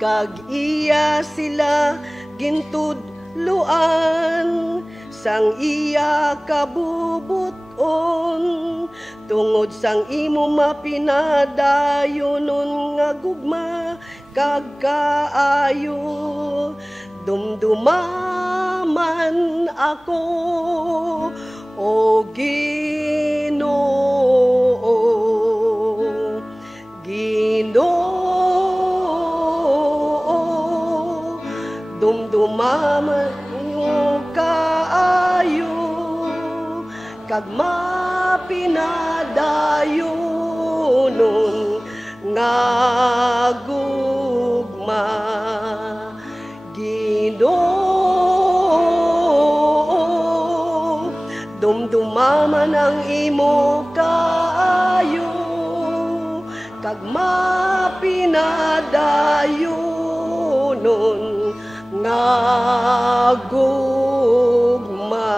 kag iya sila gintudloan. sang iya kabubuton, tungod sang imo mapinadayon nga gugma kagkaayo. Dumdumaman ako, O Ginoo, Ginoo, dumdumaman mo kaayo, kag mapinadayon nga gugma. Ginoo, dumdumaman ang imo kaayo, kag mapinadayon nga gugma.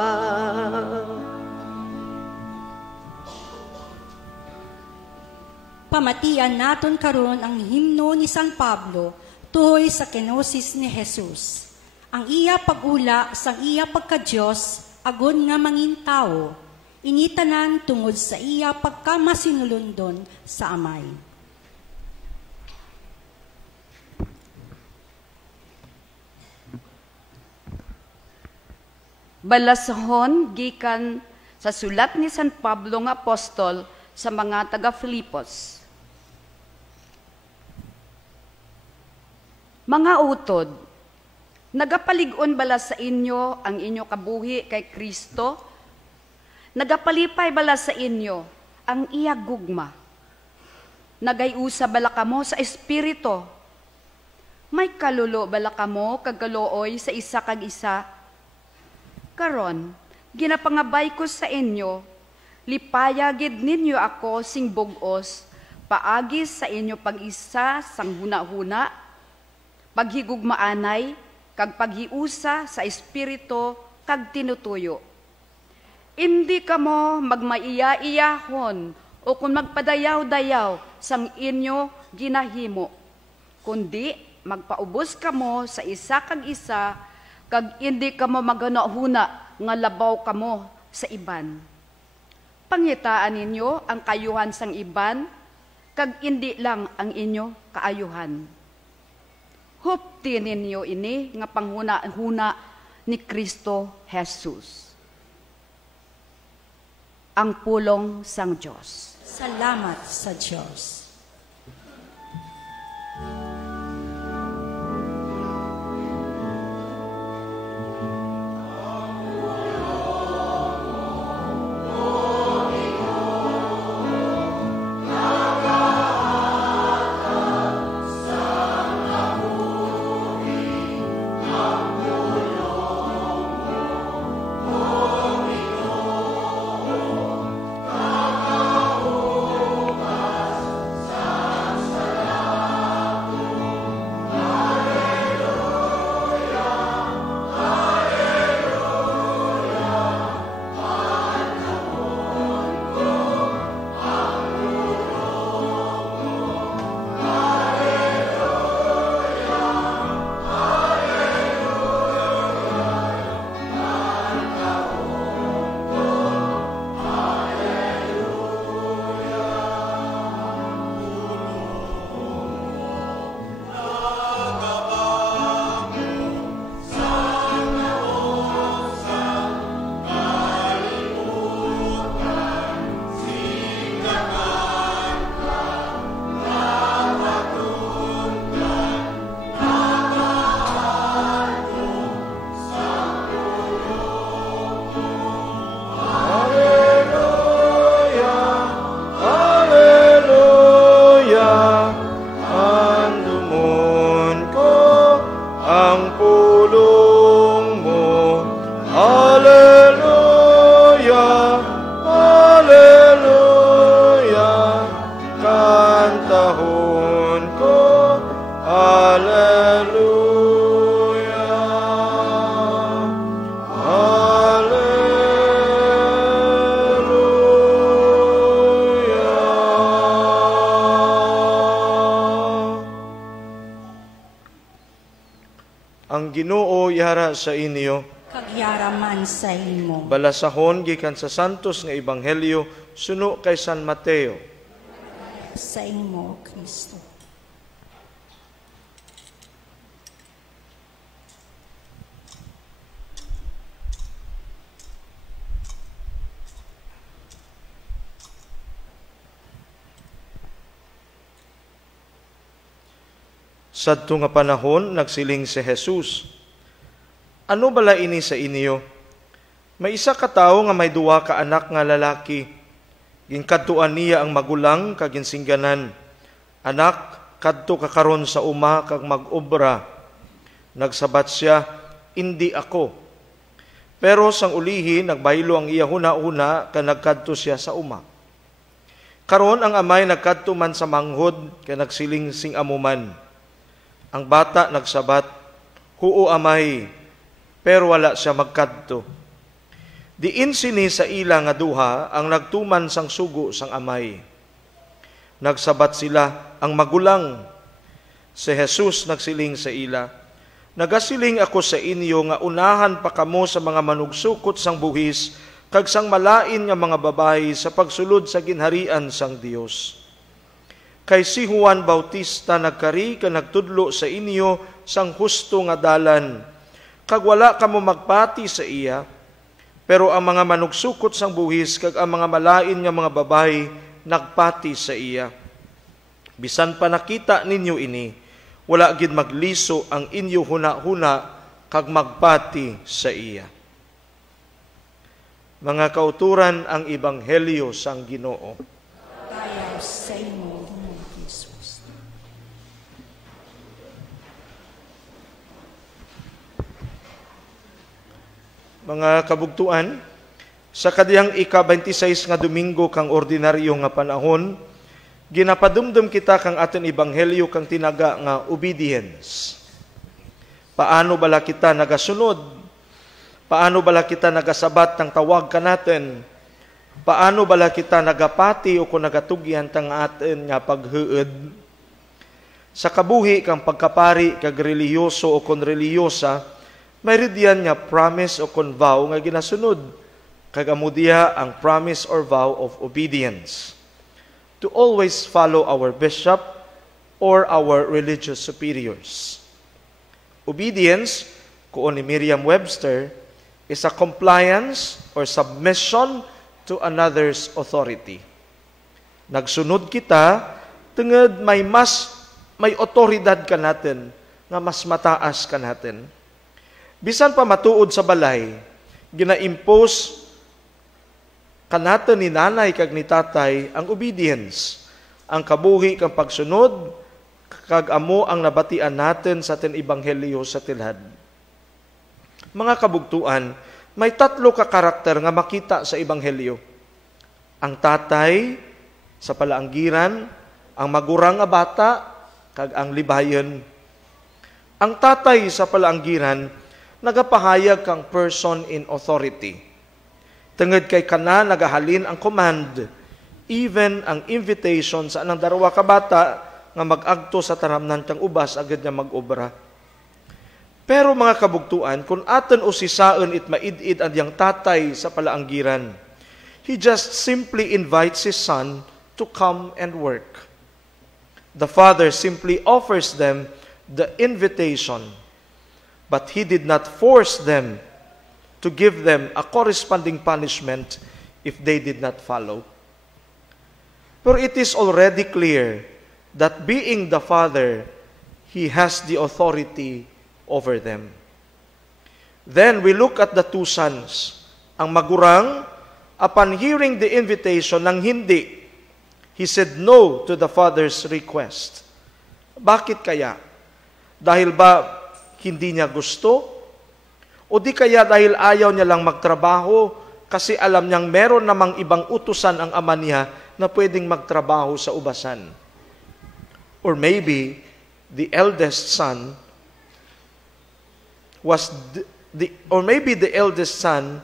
Pamatian naton karon ang himno ni San Pablo tuhoy sa kenosis ni Jesus. Ang iya pag-ula sang iya pagka-Diyos agon nga mangintao, initanan tungod sa iya pagkamasinulundon sa Amay. Balasahon gikan sa sulat ni San Pablo nga apostol sa mga taga-Filipos. Mga utod, nagapalig-on bala sa inyo ang inyo kabuhi kay Kristo? Nagapalipay bala sa inyo ang iya gugma? Nagayusa bala kamo sa espiritu? May kalulo bala kamo kagkalooy sa isa kag isa? Karon, ginapangabay ko sa inyo, lipayagid ninyo ako sing bugos, paagis sa inyo pag-isa sang huna-huna, paghigugmaanay, kag paghiusa sa espiritu, kag tinutuyo. Hindi kamo magmaiya-iyahon o kung magpadayaw-dayaw sang inyo ginahimo, kundi magpaubos kamo sa isa kag isa, kag hindi kamo magana-huna nga labaw kamo sa iban. Pangitaan ninyo ang kayuhan sang iban, kag hindi lang ang inyo kaayuhan. Hupti ninyo ini nga panghuna-huna ni Kristo Jesus. Ang pulong sang Diyos. Salamat sa Diyos. Ang Ginoo ihara sa inyo, kagyaraman sa imo. Balasahon gikan sa santos nga ebanghelyo suno kay San Mateo. Sa imo, Kristo. Sadto nga panahon, nagsiling si Jesus, ano bala ini sa inyo? May isa ka tawo nga may duwa ka anak nga lalaki. Ginkadtuan niya ang magulang kag ginsingganan. Anak, kadto ka karon sa uma kag mag-obra. Nagsabat siya, indi ako. Pero sang ulihi, nagbaylo ang iya huna-una ka nagkadto siya sa uma. Karon ang amay nagkadto man sa manghod kay nagsiling sing amuman. Ang bata nagsabat, huo amay, pero wala siya magkadto. Diin sini sa ila nga duha ang nagtuman sang sugo sang amay. Nagsabat sila ang magulang. Si Jesus nagsiling sa ila, nagasiling ako sa inyo nga unahan pa kamo sa mga manugsukot sang buhis kag sang malain nga mga babayi sa pagsulod sa ginharian sang Dios. Kay si Juan Bautista nagkari ka nagtudlo sa inyo sang husto nga dalan, kag wala kamo magpati sa iya, pero ang mga manugsukot sang buhis kag ang mga malain nga mga babayi nagpati sa iya. Bisan pa nakita ninyo ini, wala gid magliso ang inyo huna-huna kag magpati sa iya. Mga kauturan, ang ebanghelyo sang Ginoo. Tayo sa imo, Jesus. Mga kabugtuan, sa kadiyang ika-26 nga Domingo kang ordinaryo nga panahon, ginapadumdum kita kang aton ebanghelyo kang tinaga nga obedience. Paano bala kita nagasunod? Paano bala kita nagasabat ng tawag ka natin? Paano bala kita nagapati o kung nagatugyan tang atin nga paghuod? Sa kabuhi kang pagkapari kag reliyoso o kung reliyosa, mayroon diyan nga promise o kung vow nga ginasunod. Kagamudiya ang promise or vow of obedience. To always follow our bishop or our religious superiors. Obedience, kuon ni Merriam-Webster, is a compliance or submission to another's authority. Nagsunod kita, tungod may otoridad ka natin, nga mas mataas ka natin. Bisan pa matuod sa balay, gina-impose kanata ni nanay kag ni tatay ang obedience, ang kabuhi kang pagsunod, kag amo ang nabatian natin sa ating ebanghelyo sa tilhad. Mga kabugtuan, may tatlo ka karakter nga makita sa ebanghelyo. Ang tatay sa palaanggiran, ang magurang nga bata, kag ang libayon. Ang tatay sa palaanggiran, nagapahayag kang person in authority. Tungod kay kana nagahalin ang command, even ang invitation sa anang darawa ka bata nga mag-agto sa taramnan tiyang ubas agad nga mag-obra. Pero mga kabugtuan, kung aton usisaon it maidid ang diyang tatay sa palaanggiran, he just simply invites his son to come and work. The father simply offers them the invitation, but he did not force them to give them a corresponding punishment if they did not follow. For it is already clear that being the father, he has the authority over them. Then we look at the two sons. Ang magurang, upon hearing the invitation ng hindi, he said no to the father's request. Bakit kaya? Dahil ba hindi niya gusto? O di kaya dahil ayaw niya lang magtrabaho kasi alam niyang meron namang ibang utusan ang ama niya na pwedeng magtrabaho sa ubasan? Or maybe the eldest son the eldest son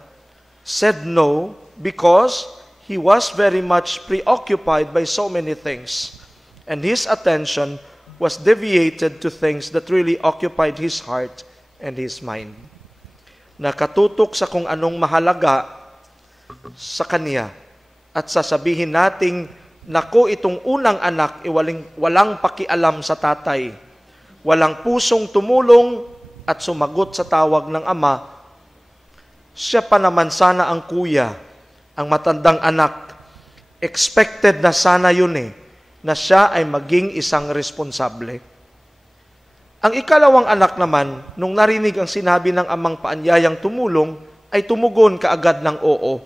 said no because he was very much preoccupied by so many things, and his attention was deviated to things that really occupied his heart and his mind. nakatutok sa kung anong mahalaga sa Kanya. At sasabihin nating, naku, itong unang anak, walang pakialam sa tatay. Walang pusong tumulong at sumagot sa tawag ng ama. Siya pa naman sana ang kuya, ang matandang anak. Expected na sana yun na siya ay maging isang responsable. Ang ikalawang anak naman, nung narinig ang sinabi ng amang paanyayang tumulong, ay tumugon kaagad ng oo.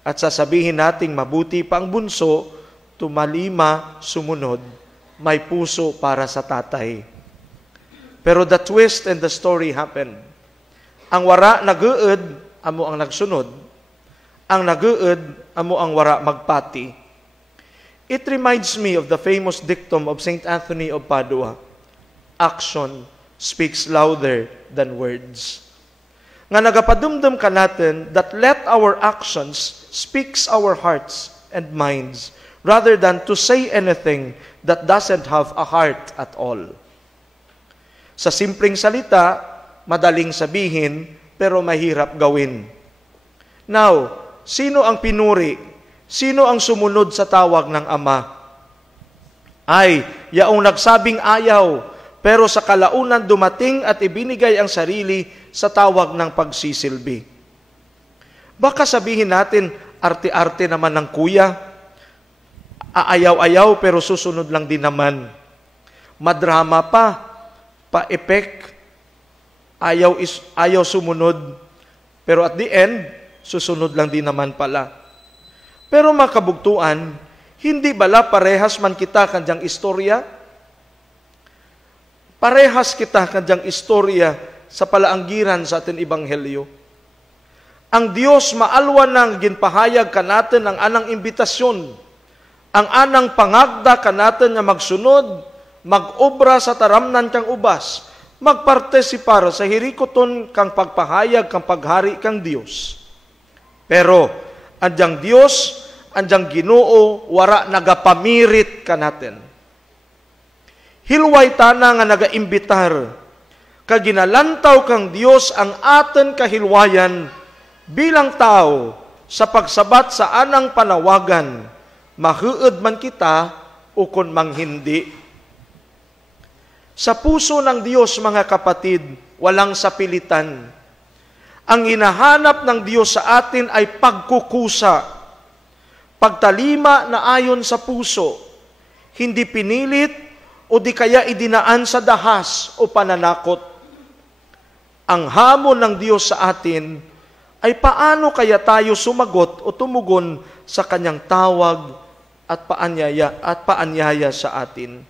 At sasabihin nating mabuti pa ang bunso, tumalima, sumunod, may puso para sa tatay. Pero the twist and the story happened. Ang wara nag-uud, amo ang nagsunod. Ang nag-uud, amo ang wara magpati. It reminds me of the famous dictum of St. Anthony of Padua. Action speaks louder than words. Nga nagapadumdum ka natin that let our actions speaks our hearts and minds rather than to say anything that doesn't have a heart at all. Sa simpleng salita, madaling sabihin, pero mahirap gawin. Now, sino ang pinuri? Sino ang sumunod sa tawag ng Ama? Ay, yaong nagsabing ayaw, pero sa kalaunan dumating at ibinigay ang sarili sa tawag ng pagsisilbi. Baka sabihin natin, arte-arte naman ng kuya, aayaw-ayaw pero susunod lang din naman. Madrama pa-epek, ayaw sumunod, pero at the end, susunod lang din naman pala. Pero makabugtuan, hindi bala parehas man kita kanyang istorya? Parehas kita kanyang istorya sa palaanggiran sa ating ebanghelyo. Ang Diyos maalwan nang ginpahayag kanatin ang anang imbitasyon, ang anang pangagda kanatin nga magsunod, mag-obra sa taramnan kang ubas, magpartisipar sa hirikoton kang pagpahayag kang paghari kang Diyos. Pero andyang Diyos, andyang Ginoo, wara nagapamirit kanatin. Hilway tana nga nagaimbitar, kaginalantaw kang Dios ang aten kahilwayan bilang tao sa pagsabat sa anang panawagan, mahuod man kita o kun mang hindi. Sa puso ng Diyos, mga kapatid, walang sapilitan. Ang hinahanap ng Diyos sa atin ay pagkukusa, pagtalima na ayon sa puso, hindi pinilit o di kaya idinaan sa dahas o pananakot. Ang hamon ng Diyos sa atin ay paano kaya tayo sumagot o tumugon sa kanyang tawag at paanyaya sa atin.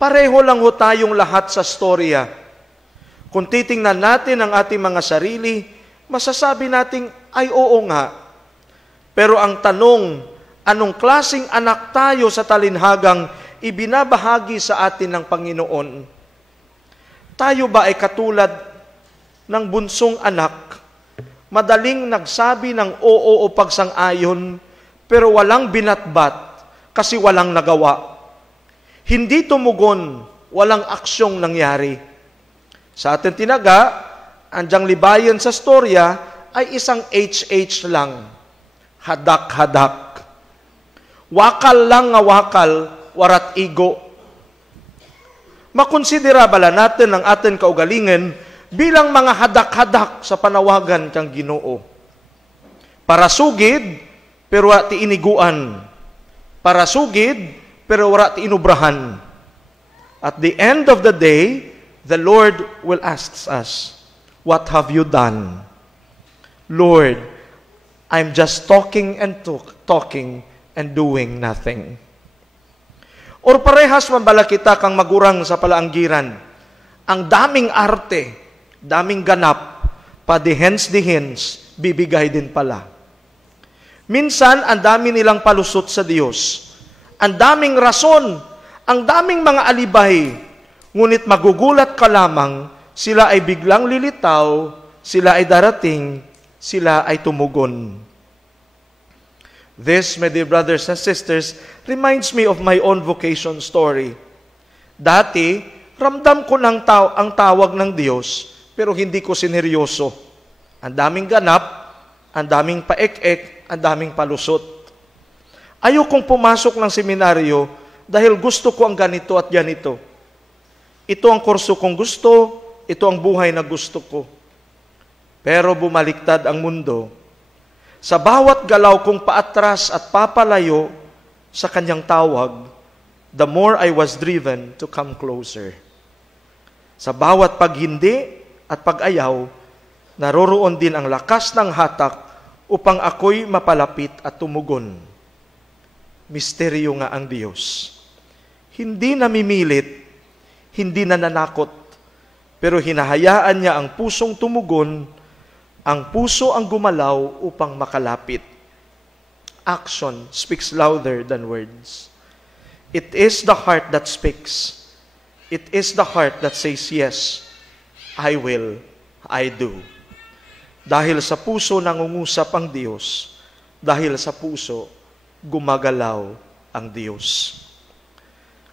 Pareho lang ho tayong lahat sa storya. Kung titingnan natin ang ating mga sarili, masasabi nating ay oo nga. Pero ang tanong, anong klaseng anak tayo sa talinhagang ibinabahagi sa atin ng Panginoon? Tayo ba ay katulad ng bunsong anak, madaling nagsabi ng oo o pagsang-ayon, pero walang binatbat kasi walang nagawa? Hindi tumugon, walang aksyong nangyari. Sa ating tinaga, andyang libayan sa storya ay isang HH lang. Hadak-hadak. Wakal lang nga wakal, warat igo. Makonsidera bala natin ang ating kaugalingan bilang mga hadak-hadak sa panawagan kang Ginoo. Para sugid, pero wala ti iniguan. Para sugid, pero wala ti inubrahan. At the end of the day, the Lord will ask us, what have you done? Lord, I'm just talking and talking and doing nothing. Or parehas mambala kita kang magurang sa palaanggiran. Ang daming arte, daming ganap, padihens-dihens, bibigay din pala. Minsan, ang dami nilang palusot sa Diyos. Ang daming rason, ang daming mga alibay, ngunit magugulat ka lamang, sila ay biglang lilitaw, sila ay darating, sila ay tumugon. This, my dear brothers and sisters, reminds me of my own vocation story. Dati, ramdam ko ang tawag ng Diyos, pero hindi ko sineryoso. Ang daming ganap, ang daming paek-ek, ang daming palusot. Ayokong pumasok ng seminaryo dahil gusto ko ang ganito at ganito. Ito ang kurso kong gusto, ito ang buhay na gusto ko. Pero bumaliktad ang mundo. Sa bawat galaw kong paatras at papalayo sa kanyang tawag, the more I was driven to come closer. Sa bawat paghindi at pag-ayaw, naroroon din ang lakas ng hatak upang ako'y mapalapit at tumugon. Misteryo nga ang Diyos. Hindi namimilit, hindi nananakot, pero hinahayaan niya ang pusong tumugon, ang puso ang gumalaw upang makalapit. Action speaks louder than words. It is the heart that speaks. It is the heart that says, yes, I will, I do. Dahil sa puso nangungusap ang Diyos, dahil sa puso gumagalaw ang Diyos.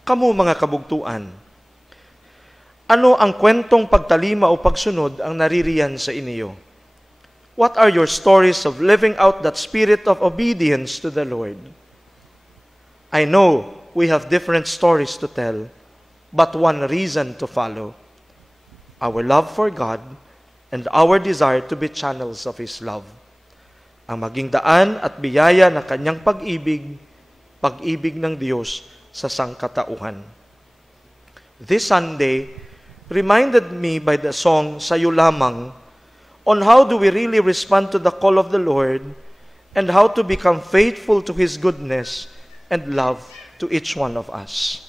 Kamu mga kabugtuan, ano ang kwentong pagtalima o pagsunod ang naririyan sa inyo? What are your stories of living out that spirit of obedience to the Lord? I know we have different stories to tell, but one reason to follow: our love for God and our desire to be channels of His love. Ang maging daan at biyaya na kanyang pag-ibig, pag-ibig ng Diyos sa sangkatauhan. This Sunday reminded me by the song Sa'yo Lamang on how do we really respond to the call of the Lord and how to become faithful to His goodness and love to each one of us.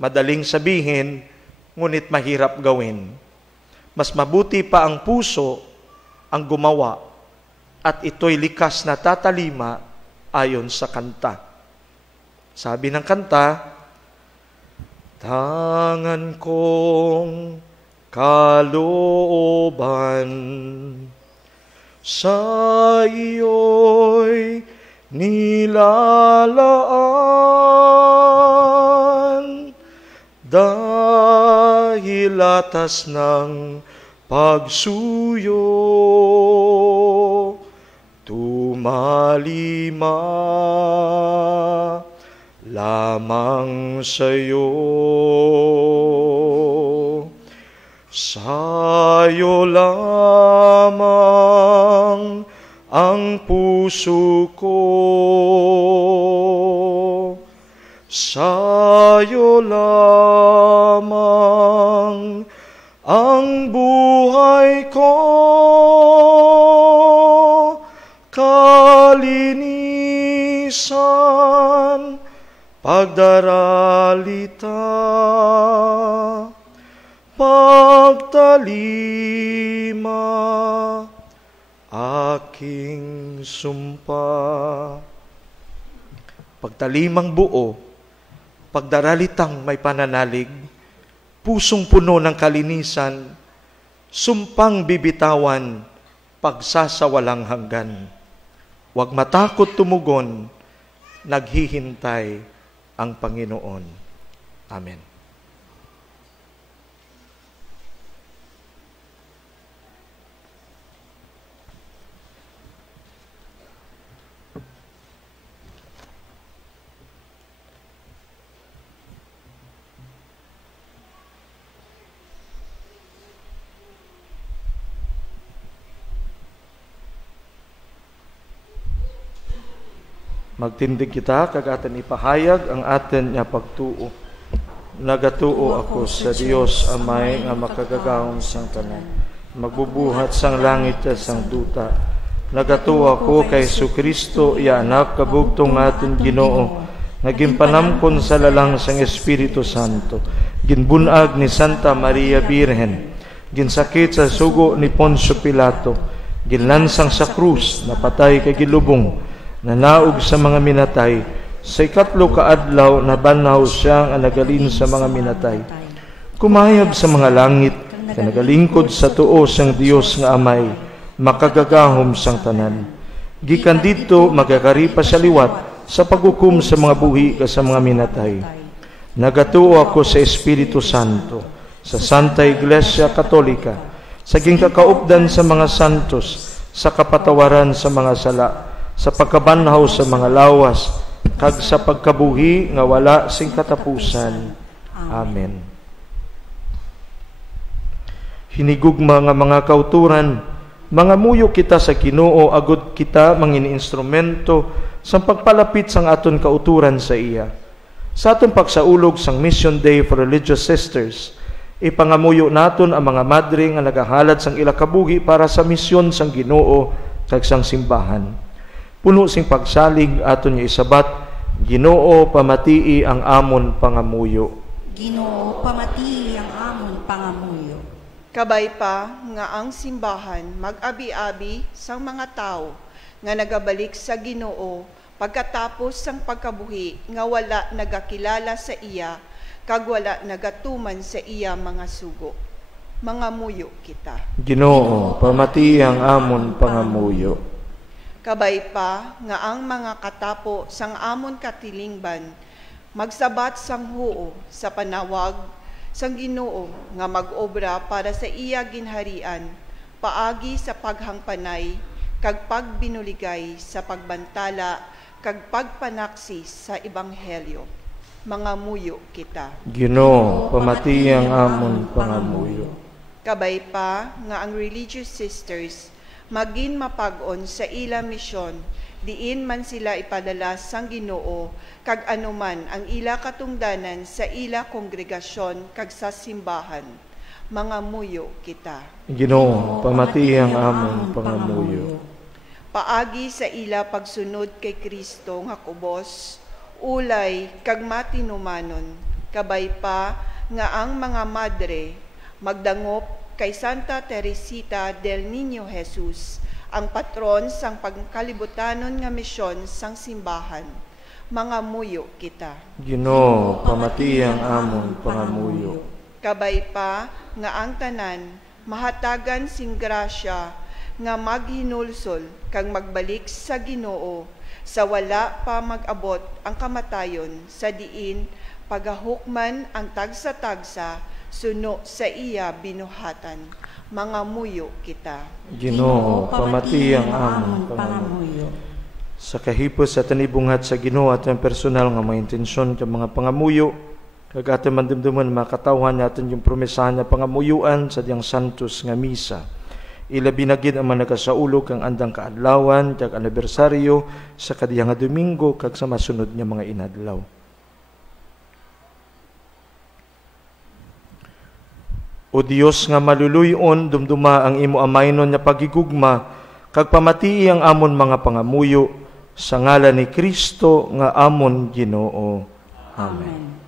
Madaling sabihin, ngunit mahirap gawin. Mas mabuti pa ang puso ang gumawa at ito'y likas na tatalima ayon sa kanta. Sabi ng kanta, tangan kong kalooban sa iyo'y nilalaan dahil atas ng pagsuyo tumalima lamang sa'yo. Sa'yo lamang ang puso ko, sa'yo lamang ang buhay ko, kalinisan, pagdaralita, pagtalima, aking sumpa. Pagtalimang buo, pagdaralitang may pananalig, pusong puno ng kalinisan, sumpang bibitawan, pagsasawalang hanggan. Huwag matakot tumugon, naghihintay ang Panginoon. Amen. Magtindig kita, kag atin ipahayag ang atin nga pagtuo. Nagatuo ako sa Dios Amay nga makagagahom sang tanan. Magbubuhat sang langit at sang duta. Nagatuo ako kay Jesucristo, iya anak kabugtong atin Ginoo. Nagimpanamkon sa lalang sang Espiritu Santo. Ginbunag ni Santa Maria Birhen. Ginsakit sa sugo ni Poncio Pilato. Ginlansang sa krus, napatay kay gilubong. Nanaog sa mga minatay, sa ikatlo kaadlaw na banaw siyang anagalin sa mga minatay. Kumayab sa mga langit, kanagalingkod sa tuo sang Dios nga Amay, makagagahom sang tanan. Gikan dito magakaripa sa liwat sa paghukom sa mga buhi ka sa mga minatay. Nagatuo ako sa Espiritu Santo, sa Santa Iglesia Katolika, saging kakaupdan sa mga santos, sa kapatawaran sa mga sala, sa pagkabanhaw sa mga lawas, kag sa pagkabuhi nga wala sing katapusan. Amen. Hinigugma nga mga kauturan, mga muyo kita sa Ginoo, agud kita mangin instrumento sa pagpalapit sang aton kauturan sa iya. Sa aton pagsaulog sang Mission Day for Religious Sisters, ipangamuyo naton ang mga madre nga nagahalad sang ila kabuhi para sa misyon sang Ginoo kag sang simbahan. Puno sing pagsalig aton nga isabat, Ginoo pamatii ang amon pangamuyo. Ginoo pamatii ang amon pangamuyo. Kabay pa nga ang simbahan mag-abi-abi sang mga tao nga nagabalik sa Ginoo pagkatapos sang pagkabuhi nga wala nagakilala sa iya kag wala nagatuman sa iya mga sugo. Mga muyo kita. Ginoo pamatii ang amon pangamuyo. Kabay pa nga ang mga katapo sang amon katilingban magsabat sang huo sa panawag sang Ginoo nga mag-obra para sa iya ginharian, paagi sa paghangpanay, kag pagbinuligay sa pagbantala, kag pagpanaksi sa Ebanghelyo. Mga muyo kita. Ginoo, pamati ang amon pangamuyo. Kabay pa nga ang religious sisters magin mapag-on sa ila misyon, diin man sila ipadala sang Ginoo kag anuman ang ila katungdanan sa ila kongregasyon kag sa simbahan. Mga muyo kita. Ginoo, pamati ang amon pangamuyo. Paagi sa ila pagsunod kay Kristo nga kubos, ulay kag matinumanon, kabay pa nga ang mga madre magdangop kay Santa Teresita del Niño Jesus, ang patron sang pagkalibutanon nga misyon sang simbahan. Mga muyo kita. Ginoo, pamati ang amon pangamuyo. Kabay pa nga ang tanan mahatagan sing grasya nga maghinulsol kang magbalik sa Ginoo sa wala pa mag-abot ang kamatayon sa diin pagahukman ang tagsa-tagsa suno sa iya binuhatan. Mga muyo kita. Ginoo, pamati ang amon pangamuyo. Sa kahipos sa tanibunghat sa Ginoo at ang personal nga mga intensyon ng mga pangamuyo, kag ating mandumduman makatawhan natin yung promesahan na pangamuyuan sa diyang santos nga misa. Ilabi na gid ang mga nakasaulog kang andang kaadlawan kag anibersaryo sa kadiyang nga Domingo kag sa masunod nga mga inadlaw. O Dios nga maluluyon, dumduma ang imo amaynon nga pagigugma kag pamatii ang amon mga pangamuyo sa ngalan ni Kristo nga amon Ginoo. Amen.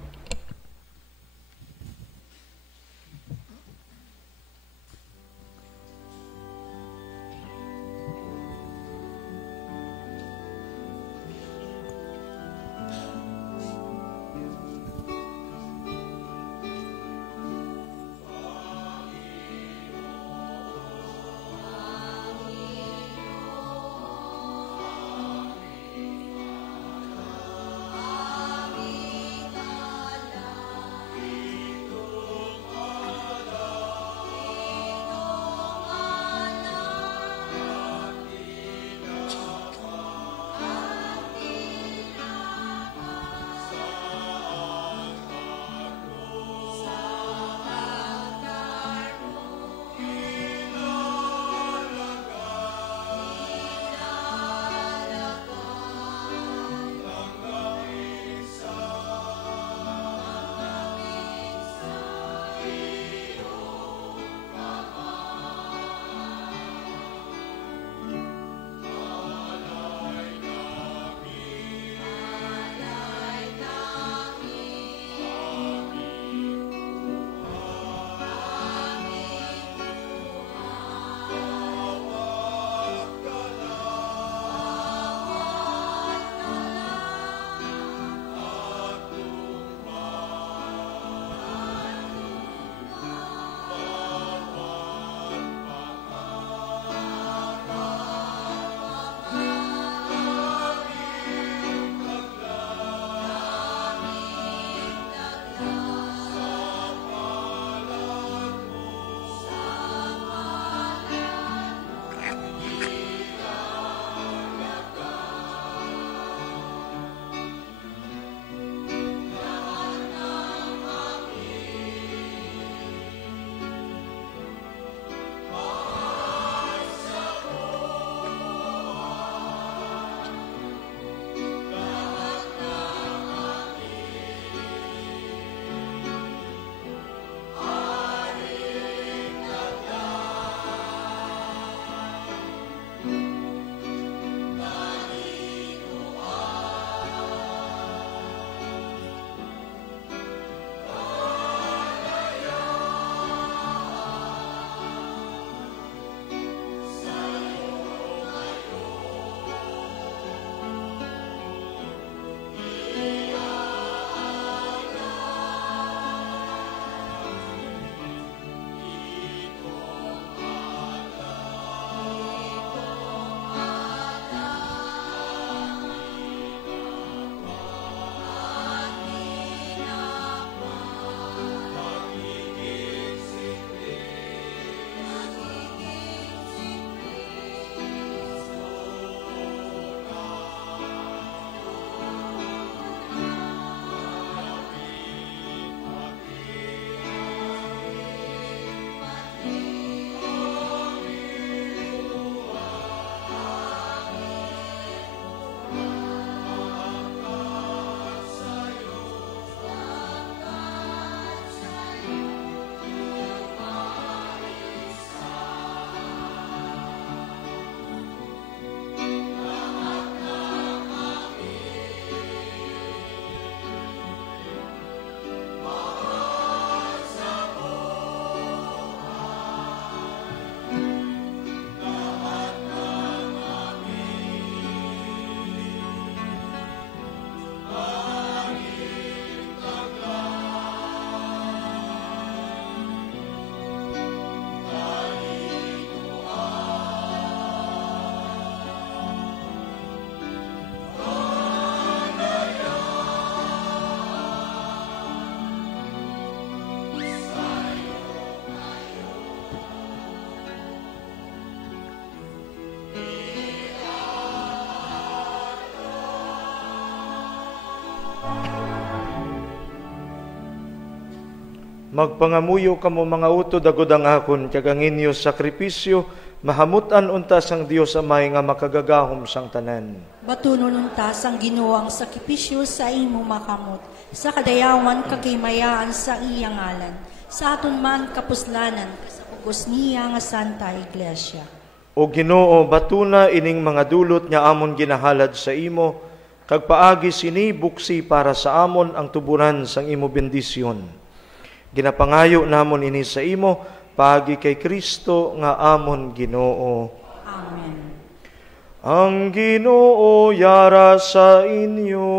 Magpangamuyo kamo mga utod agud ang akon kag ang inyo sakripisyo mahamutan unta sang Dios Amay nga makagagahom sang tanan. Batunon unta sang Ginoo ang sakripisyo sa imo makamot, sa kadayawan kagimayaan sa iyang ngalan, sa aton man kapuslanan sa pugos niya nga Santa Iglesia. O Ginoo, batuna ining mga dulot nga amon ginahalad sa imo, kag paagi sini buksi para sa amon ang tuburan sang imo bendisyon. Ginapangayo namon ini sa imo, paagi kay Kristo nga amon Ginoo. Amen. Ang Ginoo yara sa inyo.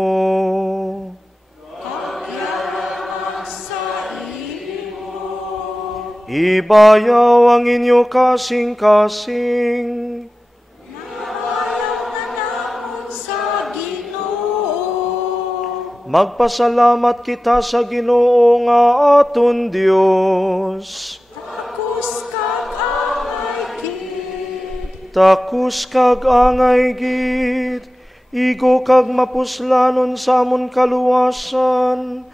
Ibayaw ang inyo kasing-kasing. Nabayaw na namon sa Ginoo. Magpasalamat kita sa Ginoo nga aton Dios. Takus kag angay gid, igo kag mapuslanon sa amon kaluwasan,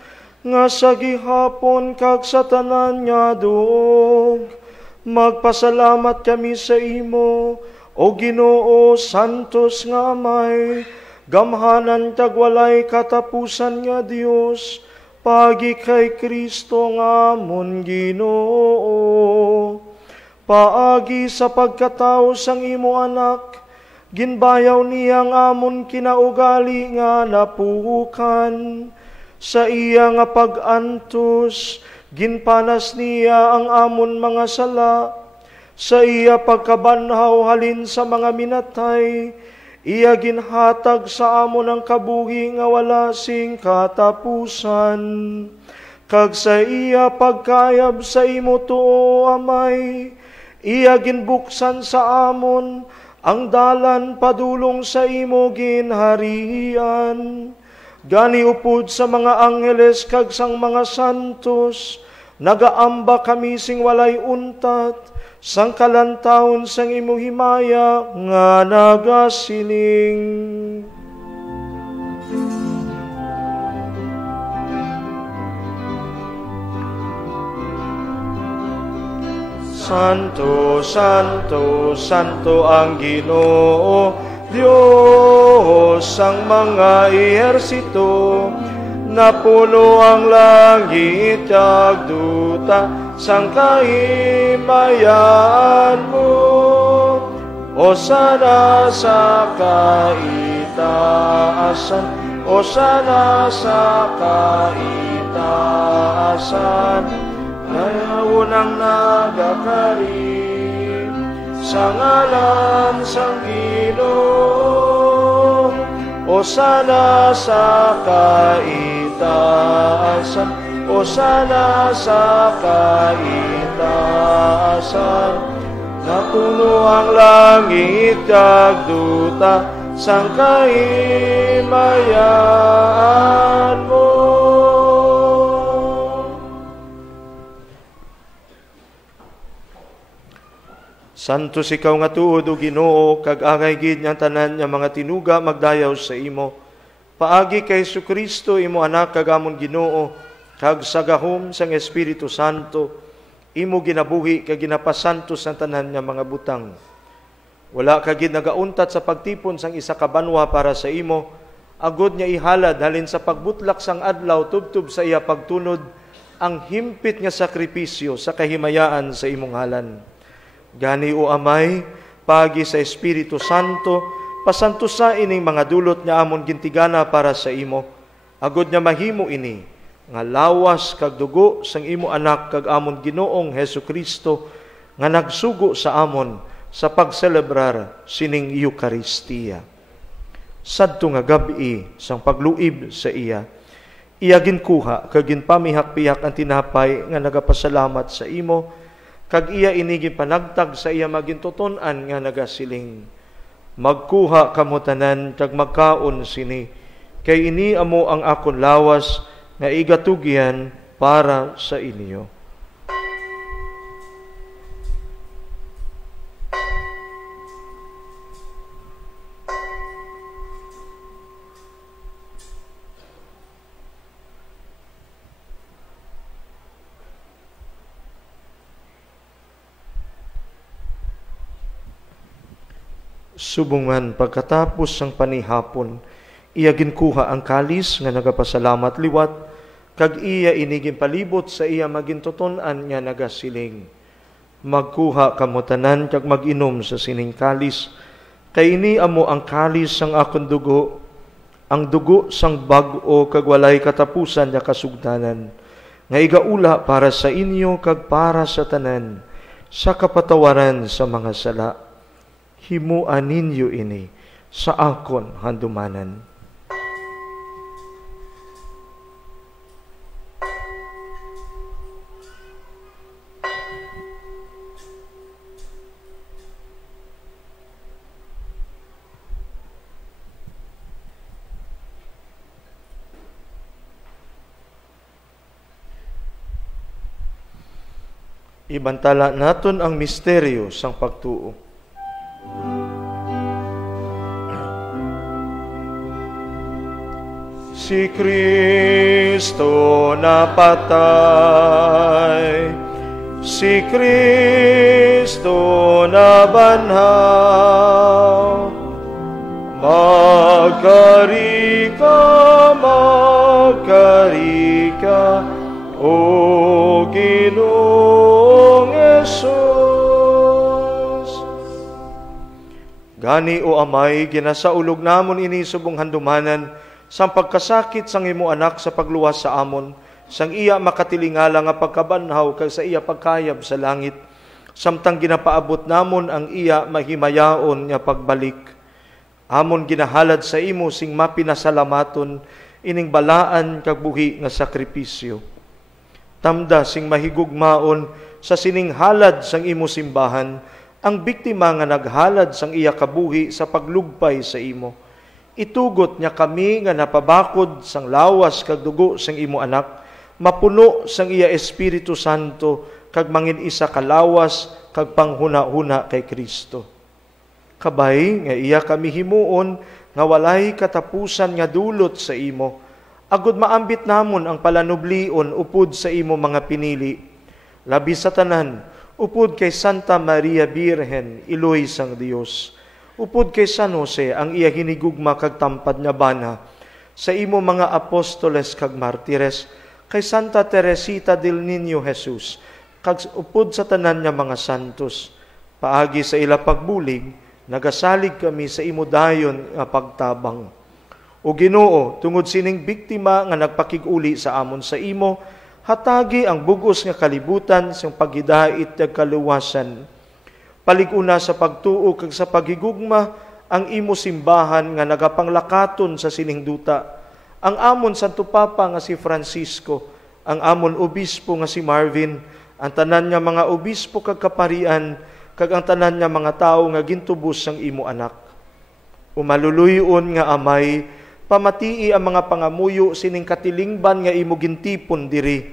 nga sa gihapon kag sa tanan nga duog. Magpasalamat kami sa imo, o Ginoo santos nga Amay, gamhanan kag walay katapusan nga Dios, pagi kay Kristo nga amon Ginoo. Paagi sa pagkatao sang imo anak, ginbayaw niyang amon kinaugali nga napuhukan. Sa iya nga pag-antos, ginpanas niya ang amon mga sala. Sa iya pagkabanhaw halin sa mga minatay, iya ginhatag sa amon ang kabuhi nga wala sing katapusan. Kag sa iya pagkayab sa imo tuo Amay, iya ginbuksan sa amon ang dalan padulong sa imo ginharian. Gani upod sa mga angheles kag sang mga santos, nagaamba kami sing walay untat, sang kalantawon sang imo himaya nga nagasiling. Santo, Santo, Santo ang Ginoo, Diyos ang mga ehersito, napuno ang langit kag duta, sang kahimayaan mo. O sana sa kaitaasan, o sana sa kaitaasan, ngayon ang nagakari sa ngalan sang Ginoo. O sana sa kaitaasan, o sana sa kaitaasan, napuno ang langit kag duta, sang kahimayaan mo. Santos ikaw nga tuod o Ginoo, kag angay gid nga tanan nga mga tinuga magdayaw sa imo. Paagi kay Jesucristo imo anak kag amon Ginoo, kag sa gahom sang Espiritu Santo, imo ginabuhi kag ginapasantos ang tanan nga mga butang. Wala ka gid nagauntat sa pagtipon sang isa ka banwa para sa imo, agod nga ihalad halin sa pagbutlak sang adlaw tubtub sa iya pagtunod ang himpit nga sakripisyo sa kahimayaan sa imong ngalan. Gani o Amay, pagi sa Espiritu Santo, pasantusa ining mga dulot nga amon gintigana para sa imo, agod nga mahimo ini, nga lawas kag dugo sang imo anak kag amon Ginoong Hesukristo, nga nagsugo sa amon sa pagselebrar sining Eucharistia. Sadto nga gabi sang pagluib sa iya, iya ginkuha kag ginpamihak-pihak ang tinapay nga nagapasalamat sa imo, kag iya inigin panagtag sa iya magintuton-an nga nagasiling, magkuha kamo tanan kag magkaon sini, kay ini amo ang akon lawas nga igatugyan para sa inyo. Subungan pagkatapos sang panihapon, iya ginkuha ang kalis nga nagapasalamat liwat, kag iya inigin palibot sa iya magintuton-an nga nagasiling. Magkuha kamo tanan kag mag-inom sa sining kalis, kay ini amo ang kalis sang akon dugo, ang dugo sang bag-o kag walay katapusan nga kasugdanan, nga igaula para sa inyo kag para sa tanan, sa kapatawaran sa mga sala. Himuan ninyo ini sa akon handumanan. Ibantala naton ang misteryo sang pagtuo. Si Kristo napatay, si Kristo nabanhaw, magkari ka, o Ginoong Jesus. Gani o Amay, ginasaulog namon ini subong handumanan, sang pagkasakit sang imo anak sa pagluwas sa amon, sang iya makatilingala nga pagkabanhaw kag sa iya pagkayab sa langit, samtang ginapaabot namon ang iya mahimayaon nga pagbalik. Amon ginahalad sa imo sing mapinasalamaton ining balaan kag buhi nga sakripisyo. Tamda sing mahigugmaon sa sining halad sang imo simbahan ang biktima nga naghalad sang iya kabuhi sa paglugpay sa imo. Itugot niya kami nga napabakod sang lawas kag dugo sang imo anak, mapuno sang iya Espiritu Santo kag mangin isa ka lawas kag panghuna-huna kay Kristo. Kabay nga iya kami himuon nga walay katapusan nga dulot sa imo, agud maambit namon ang palanublion upod sa imo mga pinili. Labi sa tanan, upod kay Santa Maria Birhen, iloy sang Dios. Upod kay San Jose, ang iya hinigugma kag tampad nga bana, sa imo mga apostoles kag martires, kay Santa Teresita del Niño Jesus, kag upod sa tanan nga mga santos. Paagi sa ila pagbulig, nagasalig kami sa imo dayon nga pagtabang. O Ginoo, tungod sining biktima nga nagpakig-uli sa amon sa imo, hatagi ang bugos nga kalibutan sang paghidait ug kaluwasan. Palig-una sa pagtuo kag sa paghigugma ang imo simbahan nga nagapanglakaton sa sining duta. Ang amon Santo Papa nga si Francisco, ang amon obispo nga si Marvin, ang tanan nga mga obispo kag kaparian, kag ang tanan nga mga tawo nga gintubos sang imo anak. Umaluluyon nga Amay, pamatii ang mga pangamuyo sining katilingban nga imo gintipon diri.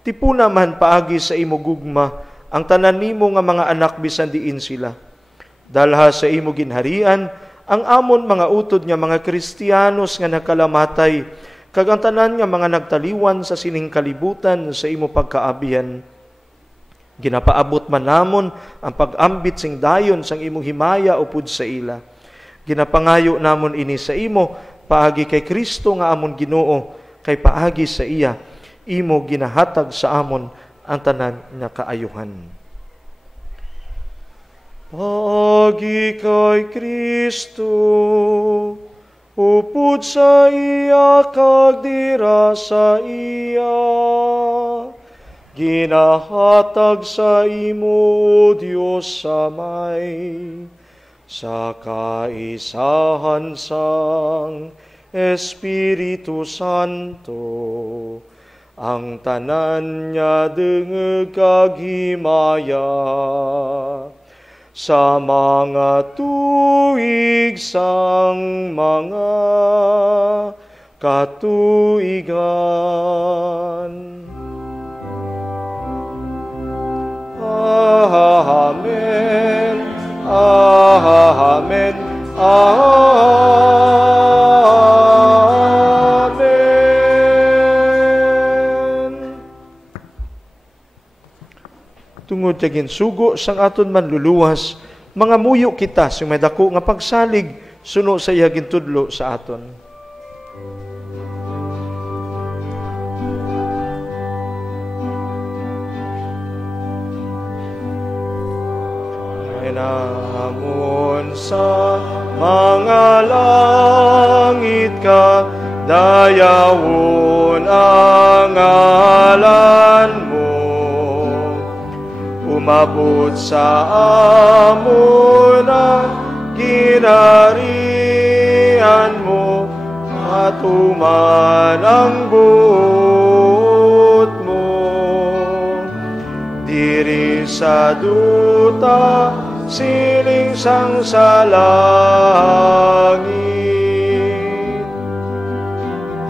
Tipuna man paagi sa imo gugma ang tanan nimo nga mga anak bisan diin sila. Dalha sa imo ginharian ang amon mga utod nga mga Kristiyanos nga nakalamatay, kag ang tanan nga mga nagtaliwan sa sining kalibutan sa imo pagkaabian. Ginapaabot man namon ang pag-ambit sing dayon sang imong himaya upod sa ila. Ginapangayo namon ini sa imo paagi kay Kristo nga amon Ginoo, kay paagi sa iya imo ginahatag sa amon ang tanan nga kaayuhan. Paagi kay Kristo, upod sa iya kag dira sa iya, ginahatag sa imo Dios Amay, sa kaisahan sang Espiritu Santo, ang tanan niya dengeg kag himaya, sa mga tuig sang mga katuigan. Amen. Amen. Amen. Tungod kay ginsugo sang aton manluluwas, Mga muyo kita, may dako nga pagsalig, suno sa iya gintudlo sa aton. Namon sa mga langit ka, dayawon ang ngalan mo. Umabot sa amon ang ginarian mo, matuman ang buot mo. Diri sa duta, siling sang sa langit.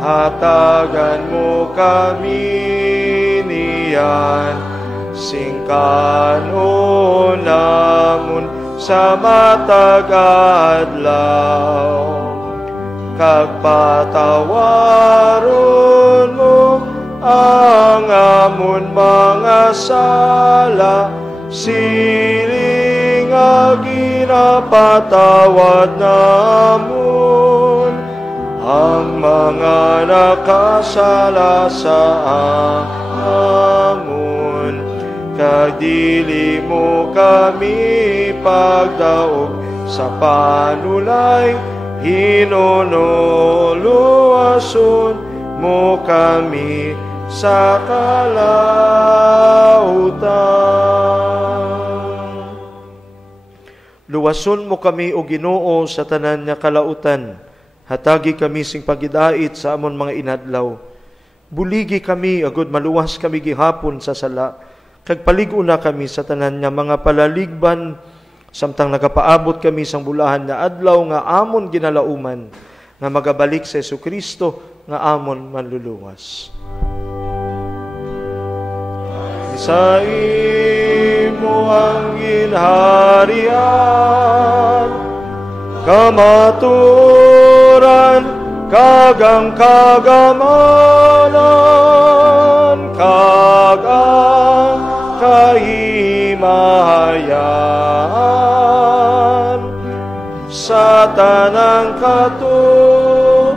Hatagan mo kami niyan, singkan o namon sa matag adlaw. Kagpatawaron mo ang amon mga sala, siling nga ginapatawad namon ang mga nakasala sa amon. Kadili mo kami pagdaog sa panulay, hinonoluason mo kami sa kalautan. Luwason mo kami o Ginoo sa tanan nga kalautan. Hatagi kami sing pagidait sa amon mga inadlaw. Buligi kami agud maluwas kami gihapon sa sala. Kag paligo na kami sa tanan nga mga palaligban, samtang nagapaabot kami sang bulahan nga adlaw nga amon ginalauman, nga magabalik sa Jesucristo nga amon manluluwas. Sa imo ang ginharian, kamaturan, kagang kagamanan, kagang kahimayan, sa tanang katuigan.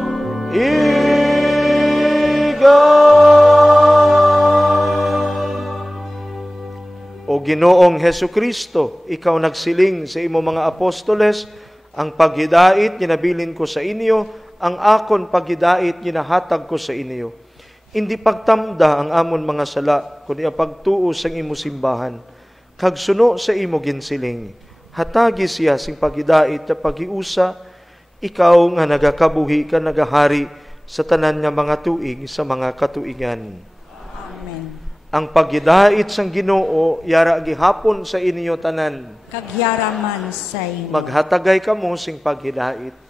O Ginoong Hesukristo, ikaw nagsiling sa imo mga apostoles, ang paghidait ginabilin ko sa inyo, ang akon paghidait ginahatag ko sa inyo. Hindi pagtamda ang amon mga sala, kundi ang pagtuo sa imo simbahan. Kag suno sa imo ginsiling, hatagi siya sing paghidait at paghiusa, ikaw nga nagakabuhi ka nagahari sa tanan nga mga tuig sa mga katuigan. Amen. Ang paghidait sang Ginoo yara gihapon sa inyo tanan. Kagyaraman sa inyo. Maghatagay kamo sing paghidait.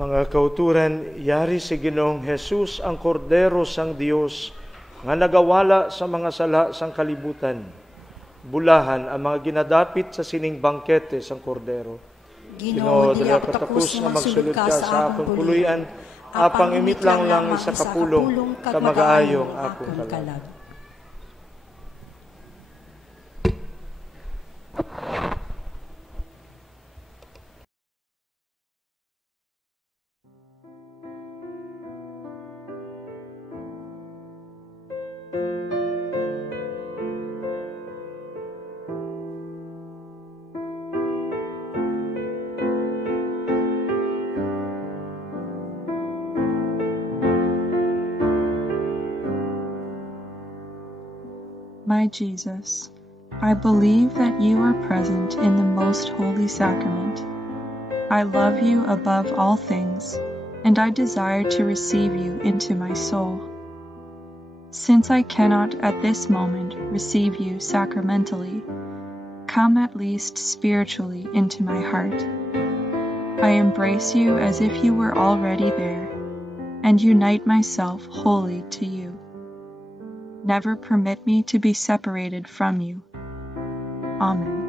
Mga kauturan, yari si Ginoong Jesus ang kordero sang Dios nga nagawala sa mga sala sang kalibutan. Bulahan ang mga ginadapit sa sining bangkete sang kordero. Ginoo, dali ako takus nga magsulod ka sa akong puluyan, apang imitlang lang sa kapulong, kamagaayong akong kalag. My Jesus, I believe that you are present in the most holy sacrament. I love you above all things, and I desire to receive you into my soul. Since I cannot at this moment receive you sacramentally, come at least spiritually into my heart. I embrace you as if you were already there, and unite myself wholly to you. Never permit me to be separated from you. Amen.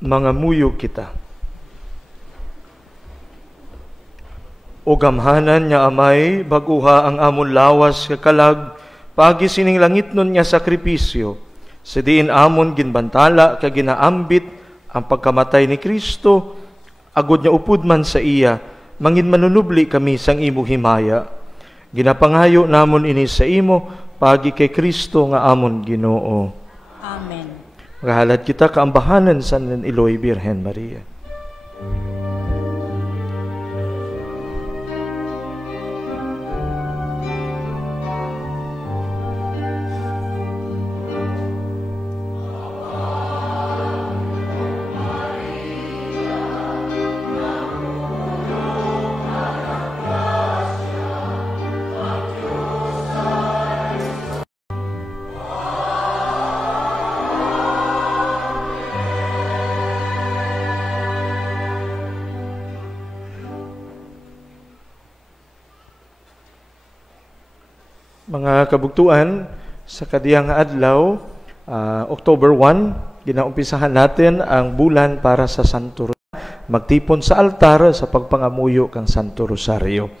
mga muyo kita. O gamhanan niya amay, baguha ang amon lawas kakalag, pagi sining langit nun niya sakripisyo, sa diin amon ginbantala kaginaambit ang pagkamatay ni Kristo, agod niya upod man sa iya, mangin manunubli kami sang imo himaya. Ginapangayo namon ini sa imo, pagi kay Kristo nga amon Ginoo. Amen. Magahalad kita kaambahanan sa Iloy Birhen Maria. Mga kabugtuan, sa kadiyang adlaw, October 1, ginaumpisahan natin ang bulan para sa Santo Rosario. Magtipon sa altar sa pagpangamuyo kang Santo Rosario.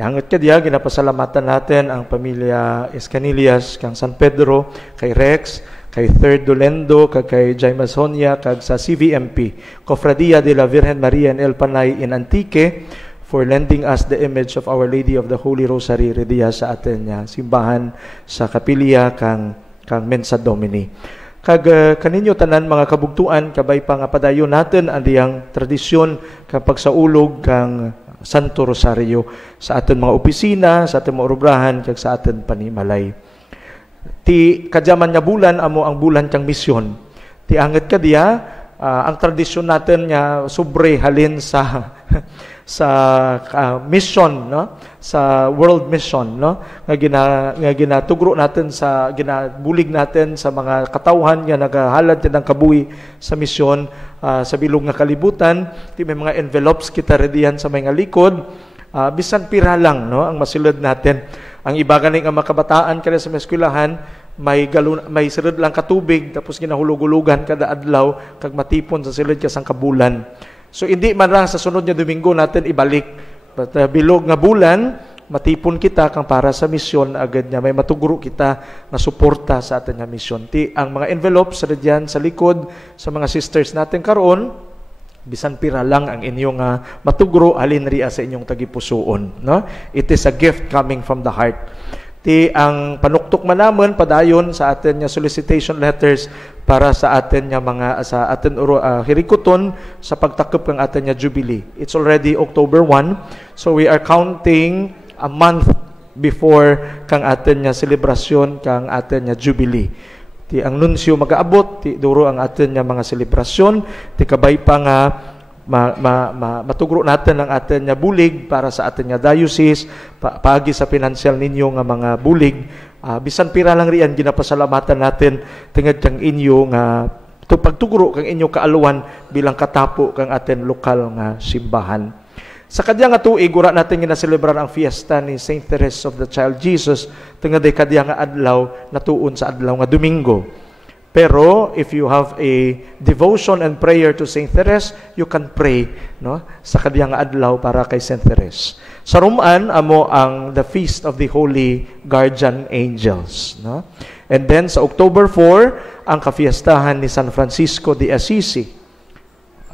Hangat kadiya, ginapasalamatan natin ang pamilya Escanillas, kang San Pedro, kay Rex, kay Third Dolendo, kay Jaime Sonia, kag sa CVMP, Cofradia de la Virgen Maria en El Panay in Antique, for lending us the image of Our Lady of the Holy Rosary rediya sa atin niya simbahan sa kapilya kang Mensa Domini. Kag kaninyo tanan mga kabugtuan, kabay pa nga padayon natin ang diyang tradisyon kapag sa ulog kang Santo Rosario sa atin mga opisina, sa atin mga obrahan, kag sa atin panimalay. Ti kadyaman nga bulan, amo ang bulan kang misyon. Ti anget kadiya, ang tradisyon natin nga sobre halin sa mission, no, sa world mission, no, nga ginatugro natin sa ginabulig natin sa mga katawhan nga nagahalad ng kabuhi sa misyon sa bilog nga kalibutan. Ti may mga envelopes kita redihan sa mga likod, bisan pira lang, no, ang masilod natin. Ang iba ganing ang makabataan kada sa eskwelahan, may silid lang katubig tapos ginahulog-hulugan kada adlaw kag matipon sa silid ka sang kabulan. So hindi man lang sa sunod nga Domingo natin ibalik. But bilog nga bulan, matipon kita kang para sa misyon agad niya. May matuguro kita na suporta sa atin nga misyon. Ang mga envelopes sa diyan sa likod sa mga sisters natin karon, bisan pira lang ang inyong matugro halin riya sa inyong tagipusoon, no? It is a gift coming from the heart. Ang panuktok man namon padayon sa atin nga solicitation letters para sa atin nga mga sa atin hirikuton sa pagtakop ng atin nga jubilee. It's already October 1, so we are counting a month before kang atin nga selebrasyon kang atin nga jubilee. Ang nunsyo magaabot, duro ang atin nga mga selebrasyon, kabay pa nga matugro natin ang atin nga bulig para sa atin nga diocese, paagi sa financial ninyo nga mga bulig. Bisan pira lang riyan, ginapasalamatan natin tungod kang inyo nga pagtugro kang inyo kaaluan bilang katapo kang atin lokal nga simbahan. Sa kadya nga tuig, ura natin ginaselebrar ang fiesta ni Saint Therese of the Child Jesus, tungod ay kadya nga adlaw natuon sa adlaw nga Domingo. Pero if you have a devotion and prayer to Saint Therese, you can pray, no, sa kadiyang adlaw para kay Saint Therese. Sa Roman amo ang the feast of the Holy Guardian Angels, no? And then sa October 4 ang kafiestahan ni San Francisco de Assisi.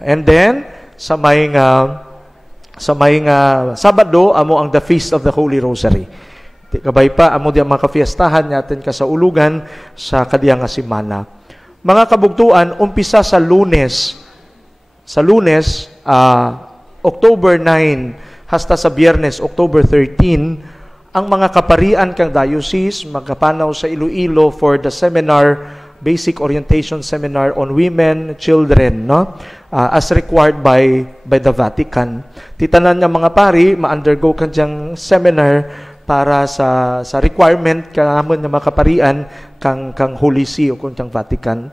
And then sa may Sabado amo ang the feast of the Holy Rosary. Kabay pa, amo di ang mga kafiestahan natin ka sa ulugan sa kadiyang simana. Mga kabugtuan, umpisa sa Lunes. Sa Lunes, October 9, hasta sa Biyernes, October 13, ang mga kaparian kang diocese magkapanaw sa Iloilo for the seminar, Basic Orientation Seminar on Women, Children, no? As required by the Vatican. Titanan nga mga pari, ma-undergo kanyang seminar para sa requirement kanamon nga makaparian kang Holy See o kung Vatican.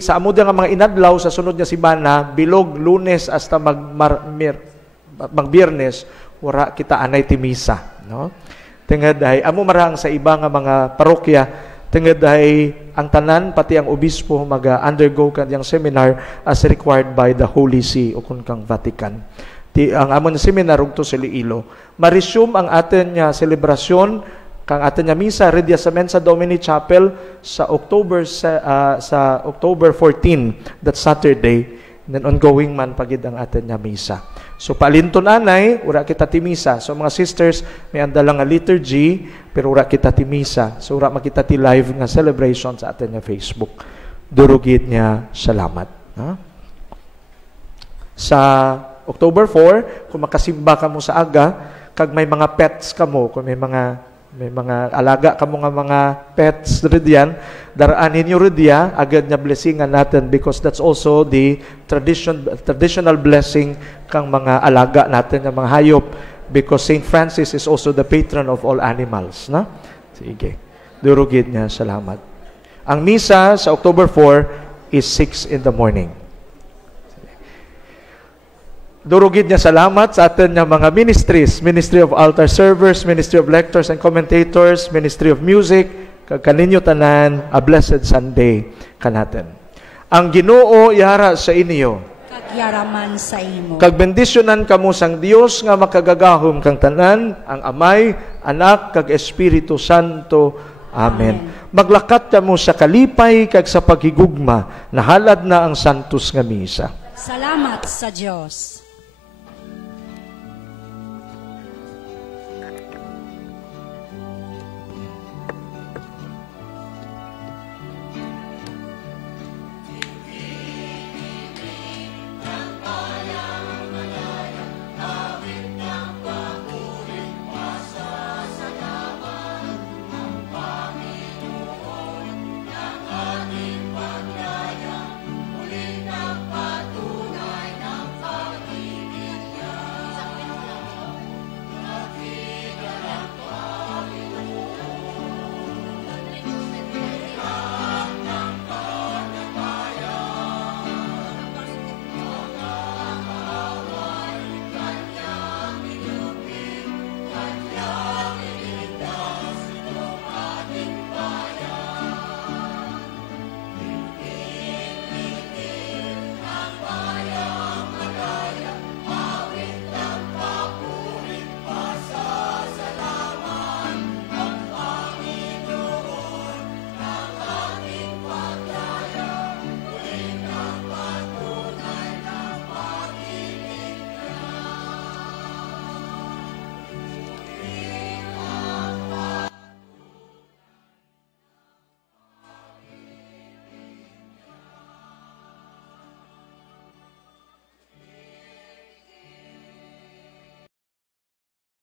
Sa amo nga mga inadlaw sa sunod nga semana, bilog Lunes hasta Biyernes, wala kita anay ti misa, no? Tengad ay amo marang sa iba nga mga parokya Tungod ay ang tanan pati ang obispo mag-undergo kanyang seminar as required by the Holy See o kang Vatican. Ang amon seminar ugto sa Iloilo. Ma-resume ang atin nga selebrasyon kang atin nga misa redia sa Mensa Domini Chapel sa October 14, that Saturday. Then ongoing man pagid ang atin nga misa. So palinton anay, ura kita ti misa. So mga sisters, may andala nga liturgy, pero ura kita ti misa. So ura makita ti live nga celebration sa atin nga Facebook. Durugid niya salamat. Sa October 4, kung makasimba ka mo sa aga, kag may mga pets ka mo, kung may mga alaga ka mo nga mga pets rediyan, daraan ninyo rediya, agad na blessingan natin because that's also the traditional blessing kang mga alaga natin, ng mga hayop, because St. Francis is also the patron of all animals. Na? Sige. Durugid niya, salamat. Ang misa sa October 4 is 6 in the morning. Durugid niya salamat sa atin ng mga ministries, Ministry of Altar Servers, Ministry of Lectors and Commentators, Ministry of Music, kaninyo tanan, a blessed Sunday kanatin. Ang Ginoo yara sa inyo, kagyaraman sa imo. Kag bendisyonan kamo sang Dios nga makagagahom kang tanan, ang Amay, Anak, kag Espiritu Santo. Amen. Maglakat kamo sa kalipay kag sa paghigugma, nahalad na ang santos nga misa. Salamat sa Dios.